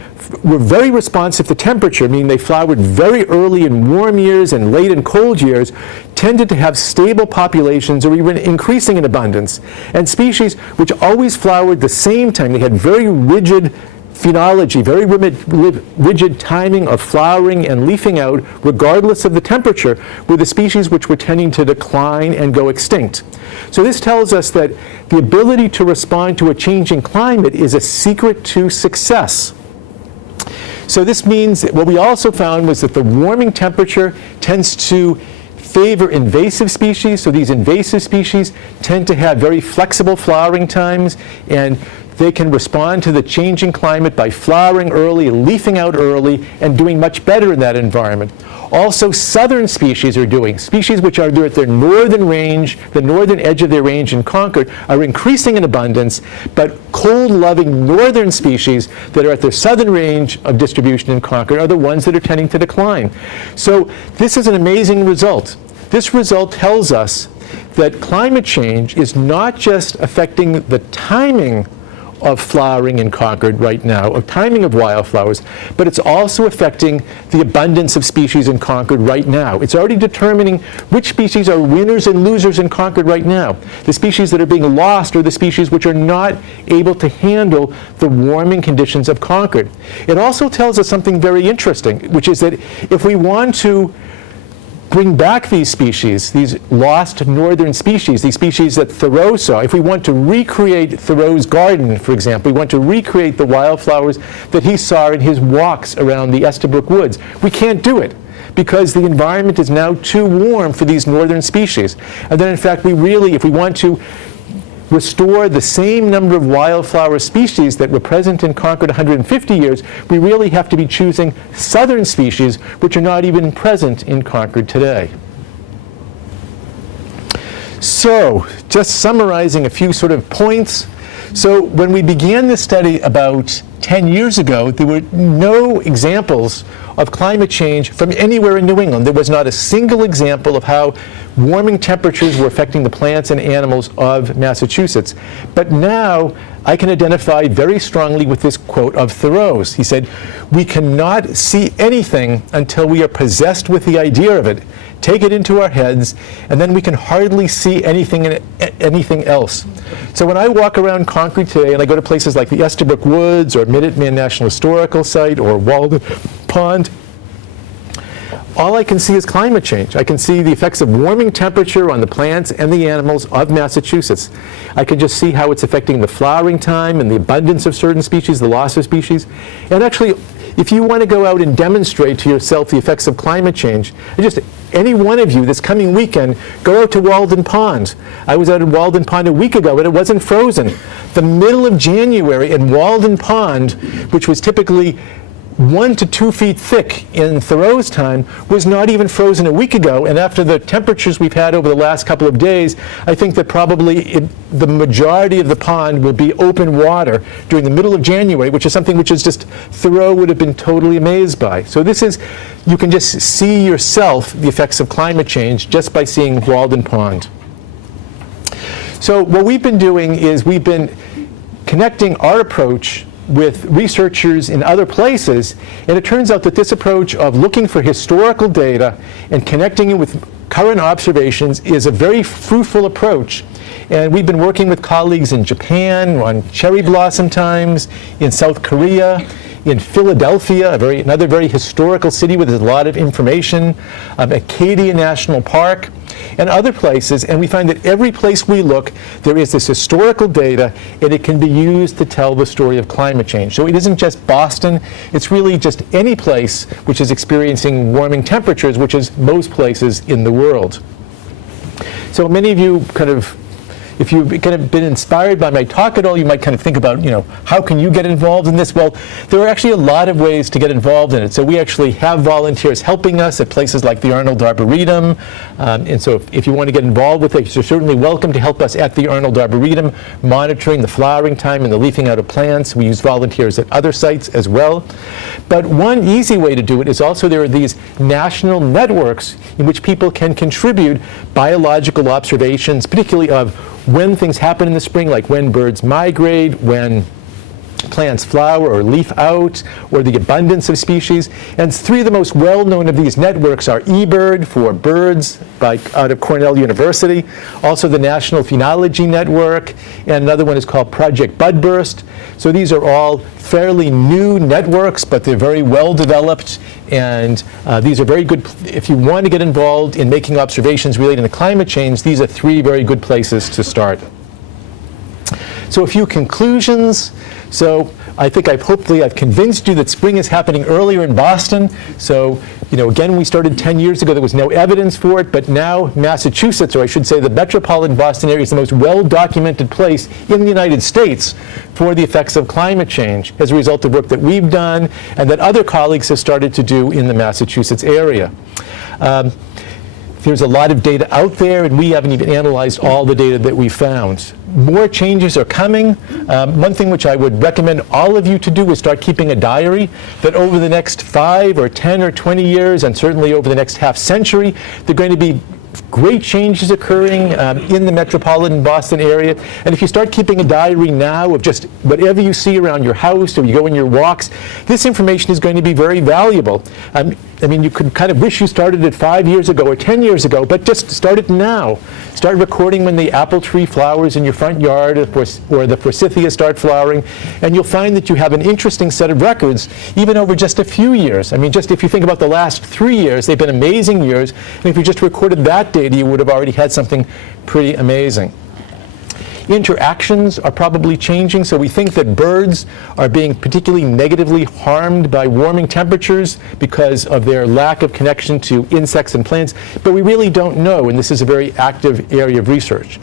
were very responsive to temperature, meaning they flowered very early in warm years and late in cold years, tended to have stable populations or even increasing in abundance. And species which always flowered the same time, they had very rigid phenology, very rigid timing of flowering and leafing out, regardless of the temperature, were the species which were tending to decline and go extinct. So this tells us that the ability to respond to a changing climate is a secret to success. So this means that what we also found was that the warming temperature tends to favor invasive species. So these invasive species tend to have very flexible flowering times, and they can respond to the changing climate by flowering early, leafing out early, and doing much better in that environment. Also, southern species are doing. Species which are at their northern range, the northern edge of their range in Concord, are increasing in abundance, but cold-loving northern species that are at their southern range of distribution in Concord are the ones that are tending to decline. So this is an amazing result. This result tells us that climate change is not just affecting the timing of flowering in Concord right now, of timing of wildflowers, but it's also affecting the abundance of species in Concord right now. It's already determining which species are winners and losers in Concord right now. The species that are being lost are the species which are not able to handle the warming conditions of Concord. It also tells us something very interesting, which is that if we want to bring back these species, these lost northern species, these species that Thoreau saw, if we want to recreate Thoreau's garden, for example, we want to recreate the wildflowers that he saw in his walks around the Estabrook Woods, we can't do it because the environment is now too warm for these northern species. And then in fact, we really, if we want to restore the same number of wildflower species that were present in Concord 150 years, we really have to be choosing southern species which are not even present in Concord today. So, just summarizing a few sort of points. So when we began this study about 10 years ago, there were no examples of climate change from anywhere in New England. There was not a single example of how warming temperatures were affecting the plants and animals of Massachusetts. But now I can identify very strongly with this quote of Thoreau's. He said, "We cannot see anything until we are possessed with the idea of it, take it into our heads, and then we can hardly see anything else." So when I walk around Concord today and I go to places like the Estabrook Woods or Minuteman National Historical Site or Walden Pond, all I can see is climate change. I can see the effects of warming temperature on the plants and the animals of Massachusetts. I can just see how it's affecting the flowering time and the abundance of certain species, the loss of species. And actually, if you want to go out and demonstrate to yourself the effects of climate change, just any one of you this coming weekend, go out to Walden Pond. I was out at Walden Pond a week ago, and it wasn't frozen. The middle of January in Walden Pond, which was typically 1 to 2 feet thick in Thoreau's time, was not even frozen a week ago. And after the temperatures we've had over the last couple of days, I think that probably the majority of the pond will be open water during the middle of January, which is something which is just Thoreau would have been totally amazed by. So this is, you can just see yourself the effects of climate change just by seeing Walden Pond. So what we've been doing is we've been connecting our approach with researchers in other places, and it turns out that this approach of looking for historical data and connecting it with current observations is a very fruitful approach. And we've been working with colleagues in Japan on cherry blossom times, in South Korea, in Philadelphia, another very historical city with a lot of information, Acadia National Park, and other places, and we find that every place we look, there is this historical data, and it can be used to tell the story of climate change. So it isn't just Boston, it's really just any place which is experiencing warming temperatures, which is most places in the world. So many of you if you've kind of been inspired by my talk at all, you might kind of think about, how can you get involved in this? Well, there are actually a lot of ways to get involved in it. So we actually have volunteers helping us at places like the Arnold Arboretum. And so if you want to get involved with it, you're certainly welcome to help us at the Arnold Arboretum, monitoring the flowering time and the leafing out of plants. We use volunteers at other sites as well. But one easy way to do it is also there are these national networks in which people can contribute biological observations, particularly of when things happen in the spring, like when birds migrate, when plants flower or leaf out, or the abundance of species. And three of the most well-known of these networks are eBird for birds out of Cornell University, also the National Phenology Network, and another one is called Project Budburst. So these are all fairly new networks, but they're very well developed, and these are very good. If you want to get involved in making observations relating to climate change, these are three very good places to start. So a few conclusions. So I think hopefully I've convinced you that spring is happening earlier in Boston. So, again, we started 10 years ago. There was no evidence for it, but now Massachusetts, or I should say the metropolitan Boston area, is the most well-documented place in the United States for the effects of climate change as a result of work that we've done and that other colleagues have started to do in the Massachusetts area. There's a lot of data out there, and we haven't even analyzed all the data that we found. More changes are coming. One thing which I would recommend all of you to do is start keeping a diary, that over the next 5 or 10 or 20 years, and certainly over the next half century, there are going to be great changes occurring in the metropolitan Boston area. And if you start keeping a diary now of just whatever you see around your house or you go on your walks, this information is going to be very valuable. You could kind of wish you started it 5 years ago or 10 years ago, but just start it now. Start recording when the apple tree flowers in your front yard or the forsythia start flowering, and you'll find that you have an interesting set of records even over just a few years. Just if you think about the last 3 years, they've been amazing years, and if you just recorded that data, you would have already had something pretty amazing. Interactions are probably changing, so we think that birds are being particularly negatively harmed by warming temperatures because of their lack of connection to insects and plants, but we really don't know, and this is a very active area of research.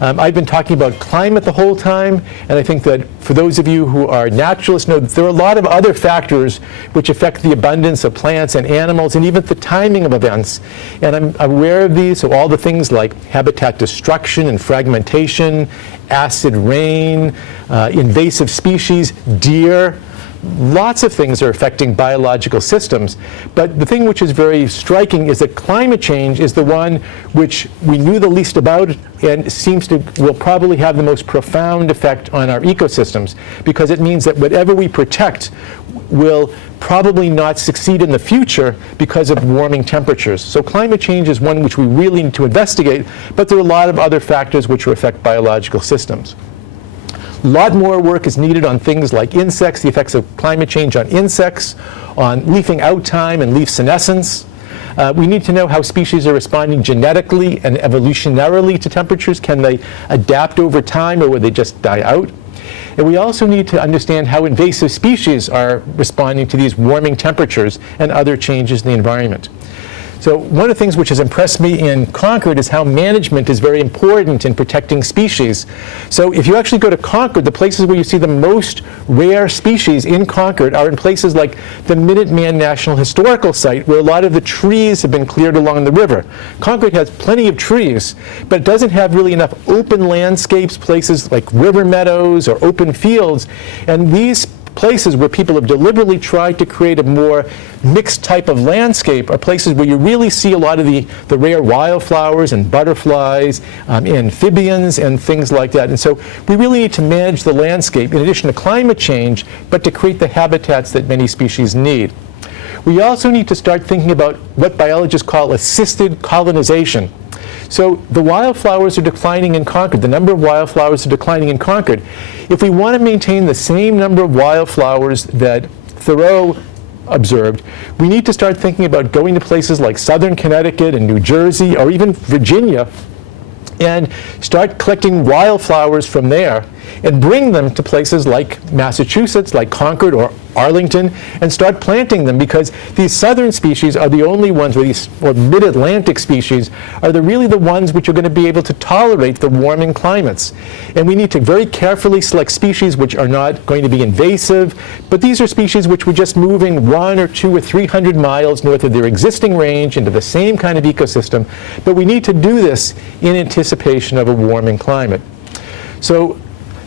I've been talking about climate the whole time, and I think that for those of you who are naturalists know that there are a lot of other factors which affect the abundance of plants and animals and even the timing of events. And I'm aware of these, so all the things like habitat destruction and fragmentation, acid rain, invasive species, deer. Lots of things are affecting biological systems, but the thing which is very striking is that climate change is the one which we knew the least about and will probably have the most profound effect on our ecosystems, because it means that whatever we protect will probably not succeed in the future because of warming temperatures. So climate change is one which we really need to investigate, but there are a lot of other factors which will affect biological systems. A lot more work is needed on things like insects, the effects of climate change on insects, on leafing out time and leaf senescence. We need to know how species are responding genetically and evolutionarily to temperatures. Can they adapt over time, or will they just die out? And we also need to understand how invasive species are responding to these warming temperatures and other changes in the environment. So one of the things which has impressed me in Concord is how management is very important in protecting species. So if you actually go to Concord, the places where you see the most rare species in Concord are in places like the Minuteman National Historical Site, where a lot of the trees have been cleared along the river. Concord has plenty of trees, but it doesn't have really enough open landscapes, places like river meadows or open fields. And these places where people have deliberately tried to create a more mixed type of landscape are places where you really see a lot of the rare wildflowers and butterflies, amphibians and things like that. And so we really need to manage the landscape in addition to climate change, but to create the habitats that many species need. We also need to start thinking about what biologists call assisted colonization. So the wildflowers are declining in Concord. The number of wildflowers are declining in Concord. If we want to maintain the same number of wildflowers that Thoreau observed, we need to start thinking about going to places like southern Connecticut and New Jersey or even Virginia and start collecting wildflowers from there and bring them to places like Massachusetts, like Concord or Arlington, and start planting them, because these southern species are the only ones, or mid-Atlantic species, are really the ones which are going to be able to tolerate the warming climates. And we need to very carefully select species which are not going to be invasive, but these are species which were just moving 100 or 200 or 300 miles north of their existing range into the same kind of ecosystem, but we need to do this in anticipation of a warming climate. So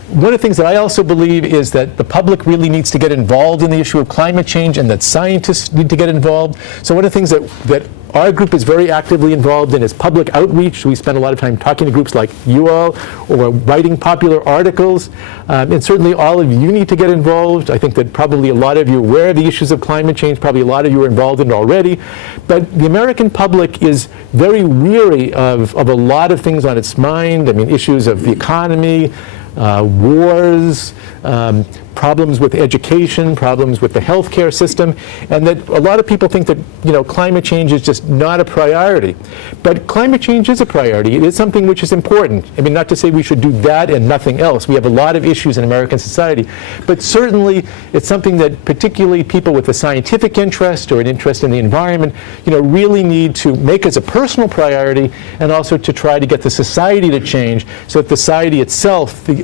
one of the things that I also believe is that the public really needs to get involved in the issue of climate change, and that scientists need to get involved. So one of the things that our group is very actively involved in is public outreach. We spend a lot of time talking to groups like you all, or writing popular articles. And certainly all of you need to get involved. I think that probably a lot of you are aware of the issues of climate change. Probably a lot of you are involved in it already. But the American public is very weary of a lot of things on its mind. I mean, issues of the economy, wars, problems with education, problems with the healthcare system, and that a lot of people think that, climate change is just not a priority. But climate change is a priority. It is something which is important. I mean, not to say we should do that and nothing else. We have a lot of issues in American society, but certainly it's something that particularly people with a scientific interest or an interest in the environment, really need to make as a personal priority, and also to try to get the society to change, so that the society itself, the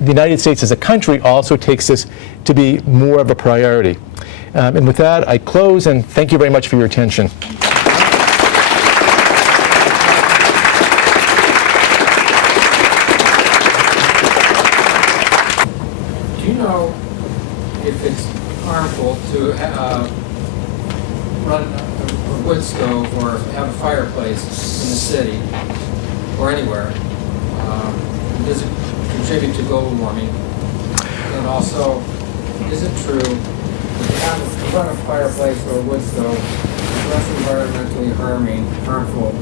United States as a country, also takes this to be more of a priority. And with that, I close, and thank you very much for your attention. Do you know if it's harmful to run a wood stove or have a fireplace in the city or anywhere? Does it contribute to global warming? And also, is it true that to run a fireplace or a wood stove is less environmentally harmful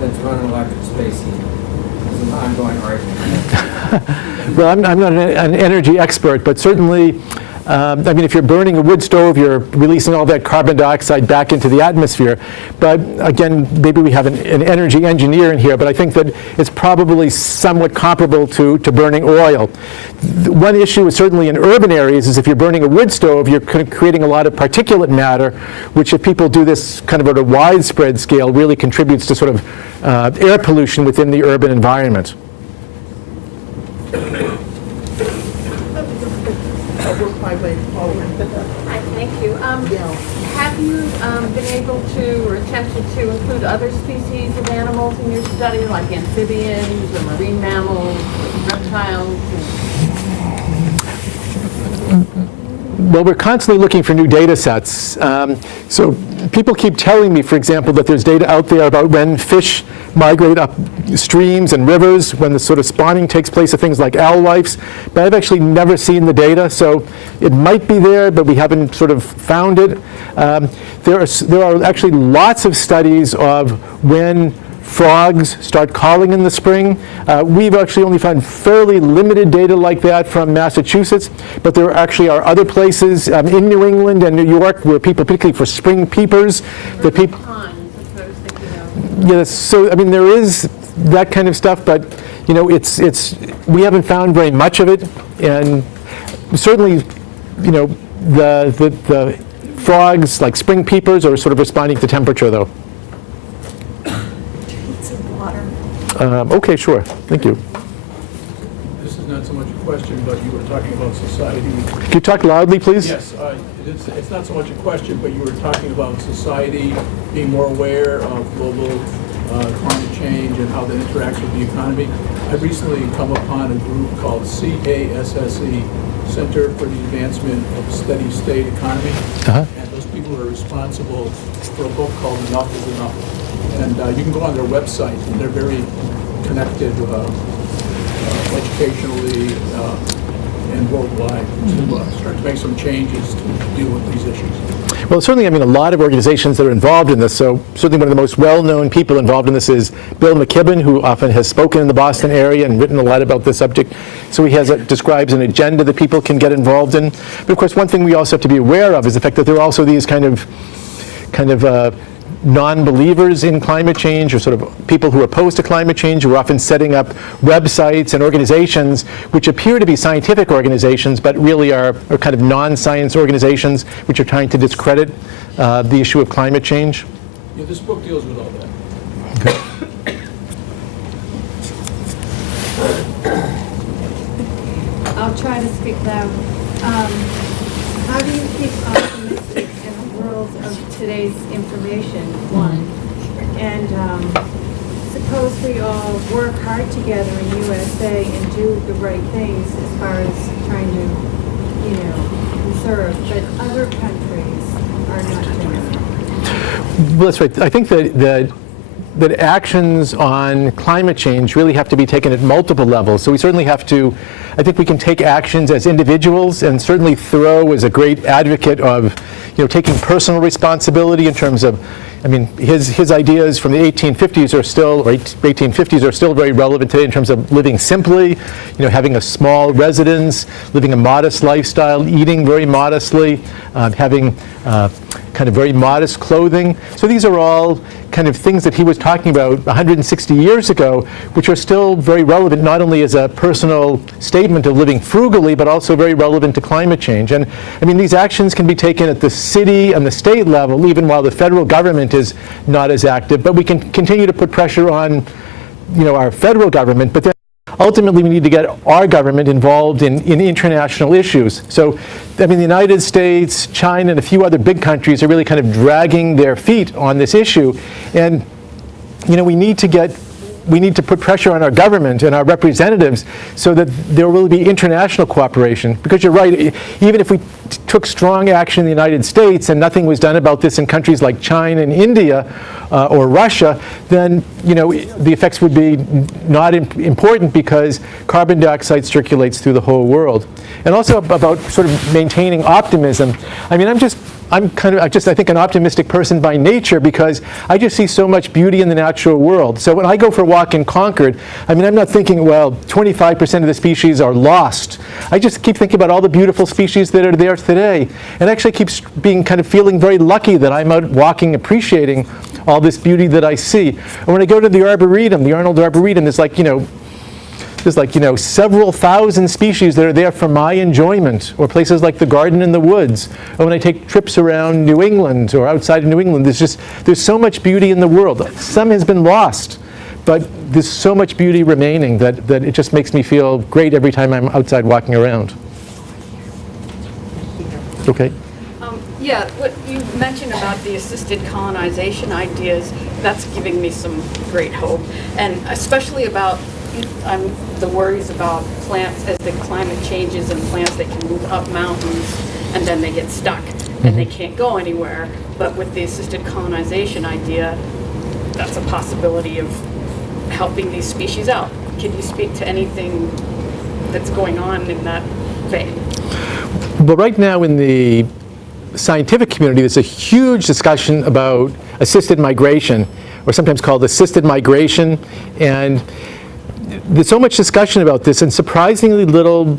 than to run an electric space heater? This is an ongoing argument. Well, I'm not an energy expert, but certainly, if you're burning a wood stove, you're releasing all that carbon dioxide back into the atmosphere. But again, maybe we have an energy engineer in here, but I think that it's probably somewhat comparable to burning oil. One issue is certainly in urban areas is if you're burning a wood stove, you're creating a lot of particulate matter, which if people do this kind of at a widespread scale, really contributes to sort of air pollution within the urban environment. Hi, thank you. Have you been able to or attempted to include other species of animals in your study, like amphibians or marine mammals, reptiles? Well, we're constantly looking for new data sets. So people keep telling me, for example, that there's data out there about when fish migrate up streams and rivers, when the sort of spawning takes place of things like alewives. But I've actually never seen the data, so it might be there, but we haven't sort of found it. There are actually lots of studies of when frogs start calling in the spring. We've actually only found fairly limited data like that from Massachusetts, but there actually are other places in New England and New York where people, particularly for spring peepers, the people. Ponds, that's what I was thinking of. Yes, so there is that kind of stuff, but we haven't found very much of it, and certainly, the frogs, like spring peepers, are sort of responding to temperature, though. Okay, sure. Thank you. This is not so much a question, but you were talking about society. Can you talk loudly, please? Yes, it's not so much a question, but you were talking about society being more aware of global climate change and how that interacts with the economy. I've recently come upon a group called CASSE, Center for the Advancement of Steady State Economy. Uh-huh. And those people are responsible for a book called Enough is Enough. And you can go on their website, and they're very connected educationally and worldwide to start to make some changes to deal with these issues. Well, certainly, a lot of organizations that are involved in this. So certainly one of the most well-known people involved in this is Bill McKibben, who often has spoken in the Boston area and written a lot about this subject. So he describes an agenda that people can get involved in. But of course, one thing we also have to be aware of is the fact that there are also these kind of non-believers in climate change, or sort of people who are opposed to climate change, who are often setting up websites and organizations which appear to be scientific organizations, but really are kind of non-science organizations which are trying to discredit the issue of climate change. Yeah, this book deals with all that. Okay. I'll try to speak loud. How do you keep optimistic in the world of today's information, one? And suppose we all work hard together in USA and do the right things as far as trying to, conserve, but other countries are not doing it. Well, that's right. I think that actions on climate change really have to be taken at multiple levels. So we certainly have to, I think we can take actions as individuals, and certainly Thoreau is a great advocate of, taking personal responsibility in terms of, his ideas from the 1850s are still very relevant today in terms of living simply, having a small residence, living a modest lifestyle, eating very modestly, having kind of very modest clothing. So these are all kind of things that he was talking about 160 years ago, which are still very relevant, not only as a personal statement of living frugally, but also very relevant to climate change. And these actions can be taken at the city and the state level, even while the federal government is not as active. But we can continue to put pressure on, our federal government. But then ultimately, we need to get our government involved in international issues. So, the United States, China, and a few other big countries are really kind of dragging their feet on this issue. And, we need to put pressure on our government and our representatives so that there will be international cooperation. Because you're right, even if we took strong action in the United States and nothing was done about this in countries like China and India or Russia, then the effects would be not important, because carbon dioxide circulates through the whole world. And also about sort of maintaining optimism. I think an optimistic person by nature, because I just see so much beauty in the natural world. So when I go for a walk in Concord, I'm not thinking, well, 25% of the species are lost. I just keep thinking about all the beautiful species that are there today, and actually keeps feeling very lucky that I'm out walking, appreciating all this beauty that I see. And when I go to the Arboretum, the Arnold Arboretum, there's several thousand species that are there for my enjoyment, or places like the Garden in the Woods. Or when I take trips around New England or outside of New England, there's so much beauty in the world. Some has been lost, but there's so much beauty remaining that it just makes me feel great every time I'm outside walking around. Okay. Yeah, what you mentioned about the assisted colonization ideas, that's giving me some great hope, and especially about the worries about plants as the climate changes, and plants that can move up mountains and then they get stuck and they can't go anywhere. But with the assisted colonization idea, that's a possibility of helping these species out. Can you speak to anything that's going on in that vein? Well, right now in the scientific community, there's a huge discussion about assisted migration, or sometimes called assisted migration, and there's so much discussion about this and surprisingly little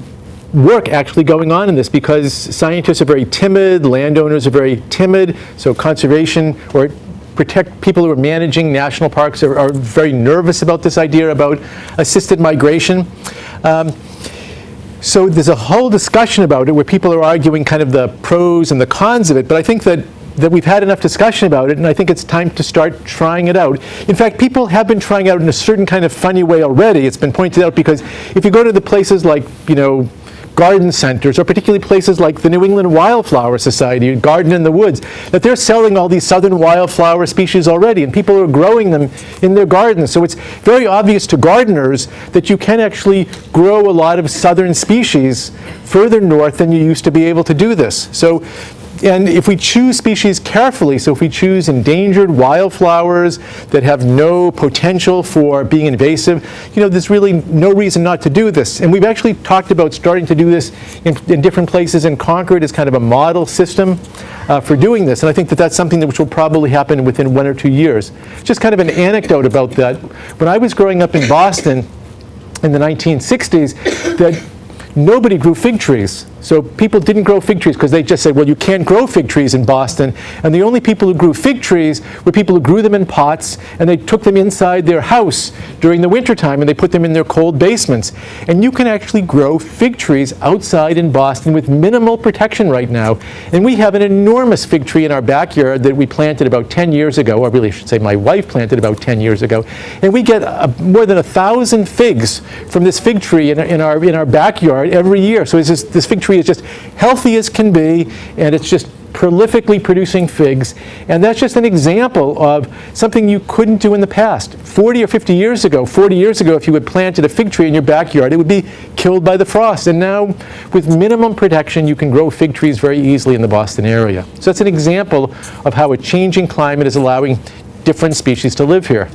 work actually going on in this, because scientists are very timid, landowners are very timid, so conservation or people who are managing national parks are very nervous about this idea about assisted migration. So there's a whole discussion about it where people are arguing kind of the pros and the cons of it, but I think that we've had enough discussion about it, and I think it's time to start trying it out. In fact, people have been trying it out in a certain kind of funny way already. It's been pointed out because if you go to the places like, garden centers, or particularly places like the New England Wildflower Society, Garden in the Woods, that they're selling all these southern wildflower species already, and people are growing them in their gardens. So it's very obvious to gardeners that you can actually grow a lot of southern species further north than you used to be able to do this. And if we choose species carefully, so if we choose endangered wildflowers that have no potential for being invasive, there's really no reason not to do this. And we've actually talked about starting to do this in different places in Concord as kind of a model system for doing this. And I think that that's something which will probably happen within 1 or 2 years. Just kind of an anecdote about that. When I was growing up in Boston in the 1960s, that nobody grew fig trees. So people didn't grow fig trees because they just said, well, you can't grow fig trees in Boston. And the only people who grew fig trees were people who grew them in pots, and they took them inside their house during the wintertime, and they put them in their cold basements. And you can actually grow fig trees outside in Boston with minimal protection right now. And we have an enormous fig tree in our backyard that we planted about 10 years ago, or really I should say my wife planted about 10 years ago. And we get more than 1,000 figs from this fig tree in our backyard every year. So it's just, this fig tree is just healthy as can be, and it's just prolifically producing figs. And that's just an example of something you couldn't do in the past. 40 or 50 years ago, 40 years ago, if you had planted a fig tree in your backyard, it would be killed by the frost. And now, with minimum protection, you can grow fig trees very easily in the Boston area. So that's an example of how a changing climate is allowing different species to live here.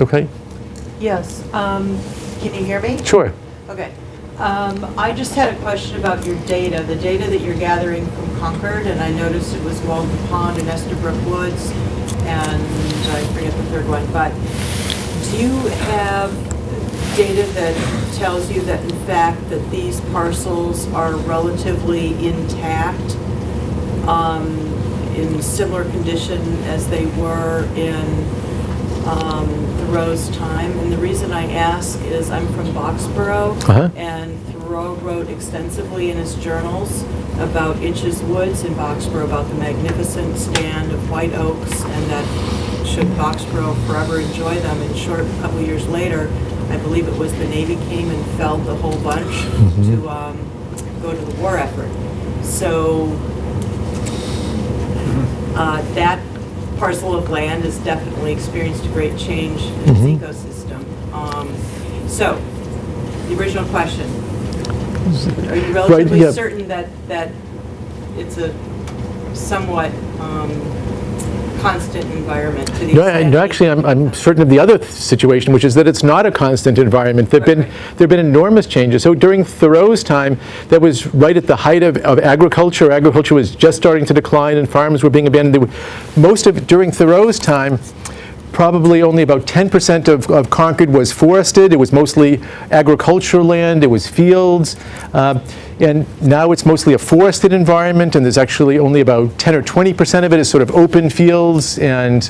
Okay? Yes. Can you hear me? Sure. Okay. I just had a question about your data, the data that you're gathering from Concord, and I noticed it was Walden Pond and Estabrook Woods, and I forget the third one, but do you have data that tells you that in fact that these parcels are relatively intact, in similar condition as they were in Thoreau's time? And the reason I ask is I'm from Boxborough, and Thoreau wrote extensively in his journals about Itch's Woods in Boxborough, about the magnificent stand of white oaks, and that should Boxborough forever enjoy them. In short, a couple years later, I believe it was the Navy came and felled the whole bunch to go to the war effort. So that parcel of land has definitely experienced a great change in its ecosystem. So, the original question, are you relatively certain that it's a somewhat constant environment to the extent? No, actually, I'm certain of the other situation, which is that it's not a constant environment. There have been enormous changes. So during Thoreau's time, that was right at the height of agriculture. Agriculture was just starting to decline, and farms were being abandoned. During Thoreau's time, probably only about 10% of Concord was forested. It was mostly agricultural land. It was fields. And now it's mostly a forested environment, and there's actually only about 10 or 20% of it is sort of open fields and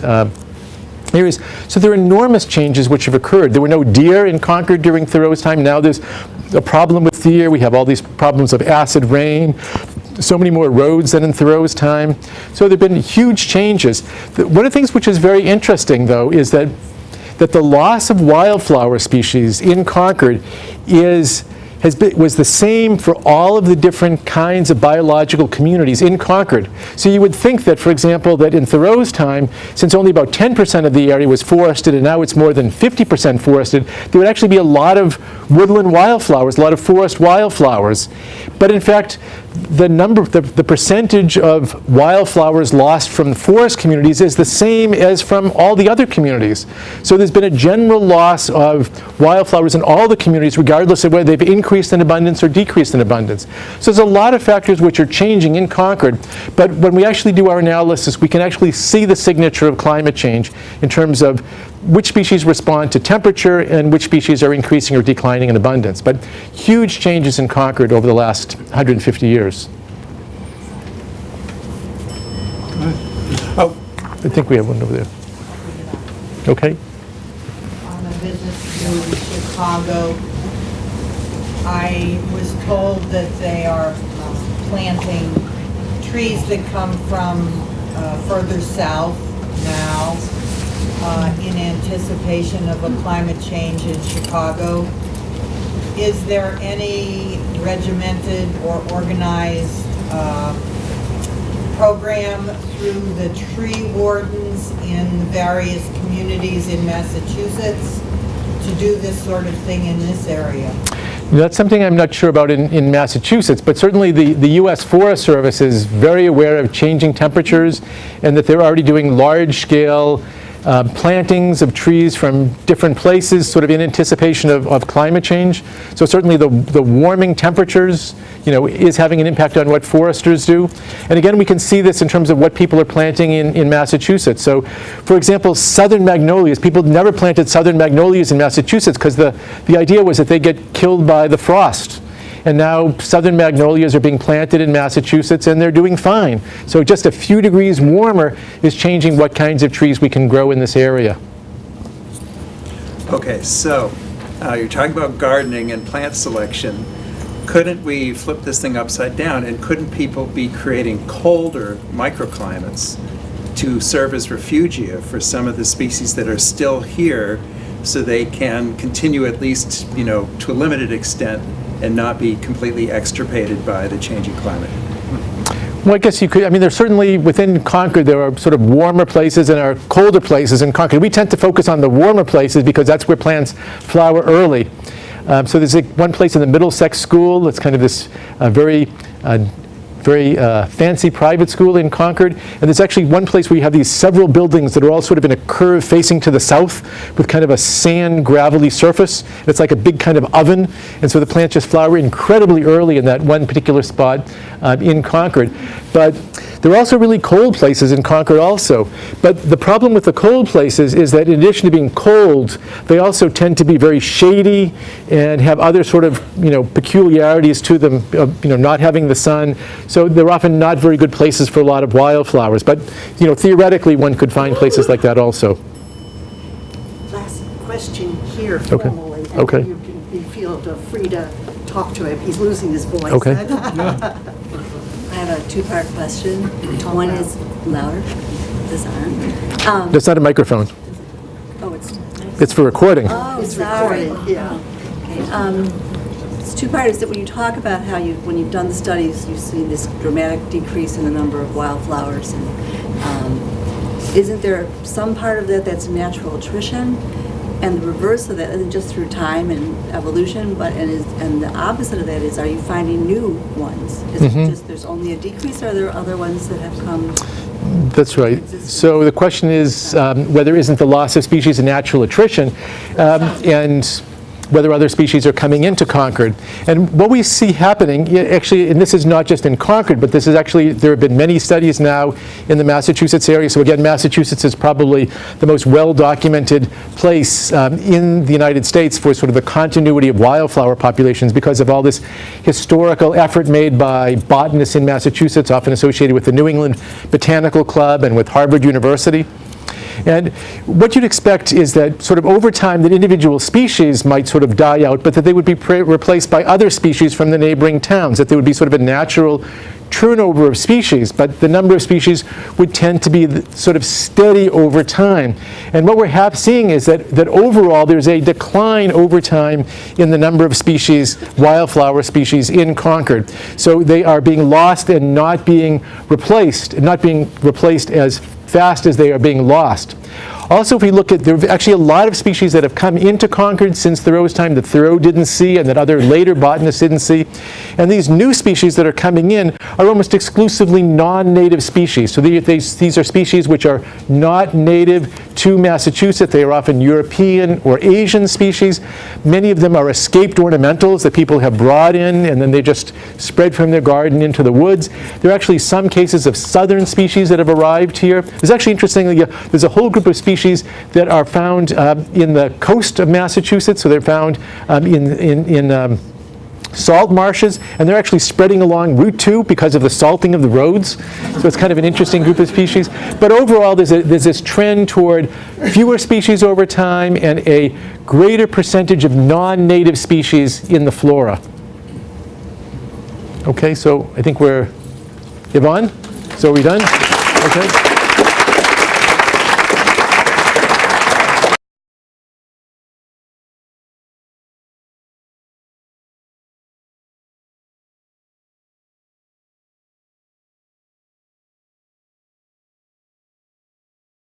areas. So there are enormous changes which have occurred. There were no deer in Concord during Thoreau's time. Now there's a problem with deer. We have all these problems of acid rain. So many more roads than in Thoreau's time. So there have been huge changes. One of the things which is very interesting, though, is that the loss of wildflower species in Concord was the same for all of the different kinds of biological communities in Concord. So you would think that, for example, that in Thoreau's time, since only about 10% of the area was forested and now it's more than 50% forested, there would actually be a lot of woodland wildflowers, a lot of forest wildflowers. But in fact, the percentage of wildflowers lost from forest communities is the same as from all the other communities. So there's been a general loss of wildflowers in all the communities, regardless of whether they've increased in abundance or decreased in abundance. So there's a lot of factors which are changing in Concord, but when we actually do our analysis, we can actually see the signature of climate change in terms of which species respond to temperature and which species are increasing or declining in abundance. But huge changes in Concord over the last 150 years. I think we have one over there. Okay. On a visit to Chicago, I was told that they are planting trees that come from further south now in anticipation of a climate change in Chicago. Is there any regimented or organized program through the tree wardens in various communities in Massachusetts to do this sort of thing in this area? That's something I'm not sure about in Massachusetts, but certainly the U.S. Forest Service is very aware of changing temperatures and that they're already doing large-scale plantings of trees from different places, sort of in anticipation of climate change. So certainly the warming temperatures, is having an impact on what foresters do. And again, we can see this in terms of what people are planting in Massachusetts. So, for example, southern magnolias. People never planted southern magnolias in Massachusetts because the idea was that they get killed by the frost. And now southern magnolias are being planted in Massachusetts, and they're doing fine. So just a few degrees warmer is changing what kinds of trees we can grow in this area. Okay, so you're talking about gardening and plant selection. Couldn't we flip this thing upside down, and couldn't people be creating colder microclimates to serve as refugia for some of the species that are still here, so they can continue at least, to a limited extent, and not be completely extirpated by the changing climate? Well, I guess you could. I mean, there's certainly within Concord, there are sort of warmer places and there are colder places in Concord. We tend to focus on the warmer places because that's where plants flower early. So there's one place in the Middlesex School that's kind of this very fancy private school in Concord. And there's actually one place where you have these several buildings that are all sort of in a curve facing to the south with kind of a sand, gravelly surface. It's like a big kind of oven. And so the plants just flower incredibly early in that one particular spot in Concord. But there are also really cold places in Concord also. But the problem with the cold places is that in addition to being cold, they also tend to be very shady and have other sort of, peculiarities to them, not having the sun. So they're often not very good places for a lot of wildflowers. But, theoretically, one could find places like that also. Last question here, Okay. formally. And Okay. you can feel free to talk to him. He's losing his voice. Okay. I have a two-part question. One is louder. This on. That's not a microphone. Oh, It's for recording. Oh, It's sorry. recording, yeah. Okay. It's two-part is that when you talk about how when you've done the studies, you've seen this dramatic decrease in the number of wildflowers, and isn't there some part of that that's natural attrition, and the reverse of that isn't just through time and evolution, but and the opposite of that is, are you finding new ones? Is it just there's only a decrease, or are there other ones that have come? That's right. So the question is whether isn't the loss of species a natural attrition, and whether other species are coming into Concord. And what we see happening, actually, and this is not just in Concord, but this is actually, there have been many studies now in the Massachusetts area. So again, Massachusetts is probably the most well-documented place in the United States for sort of the continuity of wildflower populations because of all this historical effort made by botanists in Massachusetts, often associated with the New England Botanical Club and with Harvard University. And what you'd expect is that sort of over time that individual species might sort of die out, but that they would be replaced by other species from the neighboring towns, that there would be sort of a natural turnover of species, but the number of species would tend to be sort of steady over time. And what we're seeing is that overall there's a decline over time in the number of species, wildflower species in Concord. So they are being lost and not being replaced as fast as they are being lost. Also, if we look at, there are actually a lot of species that have come into Concord since Thoreau's time that Thoreau didn't see and that other later botanists didn't see. And these new species that are coming in are almost exclusively non-native species. So these are species which are not native to Massachusetts. They are often European or Asian species. Many of them are escaped ornamentals that people have brought in and then they just spread from their garden into the woods. There are actually some cases of southern species that have arrived here. There's actually, interestingly, there's a whole group of species that are found in the coast of Massachusetts. So they're found in salt marshes, and they're actually spreading along Route 2 because of the salting of the roads. So it's kind of an interesting group of species. But overall, there's this trend toward fewer species over time and a greater percentage of non-native species in the flora. Okay, so I think we're, Yvonne? So are we done? Okay.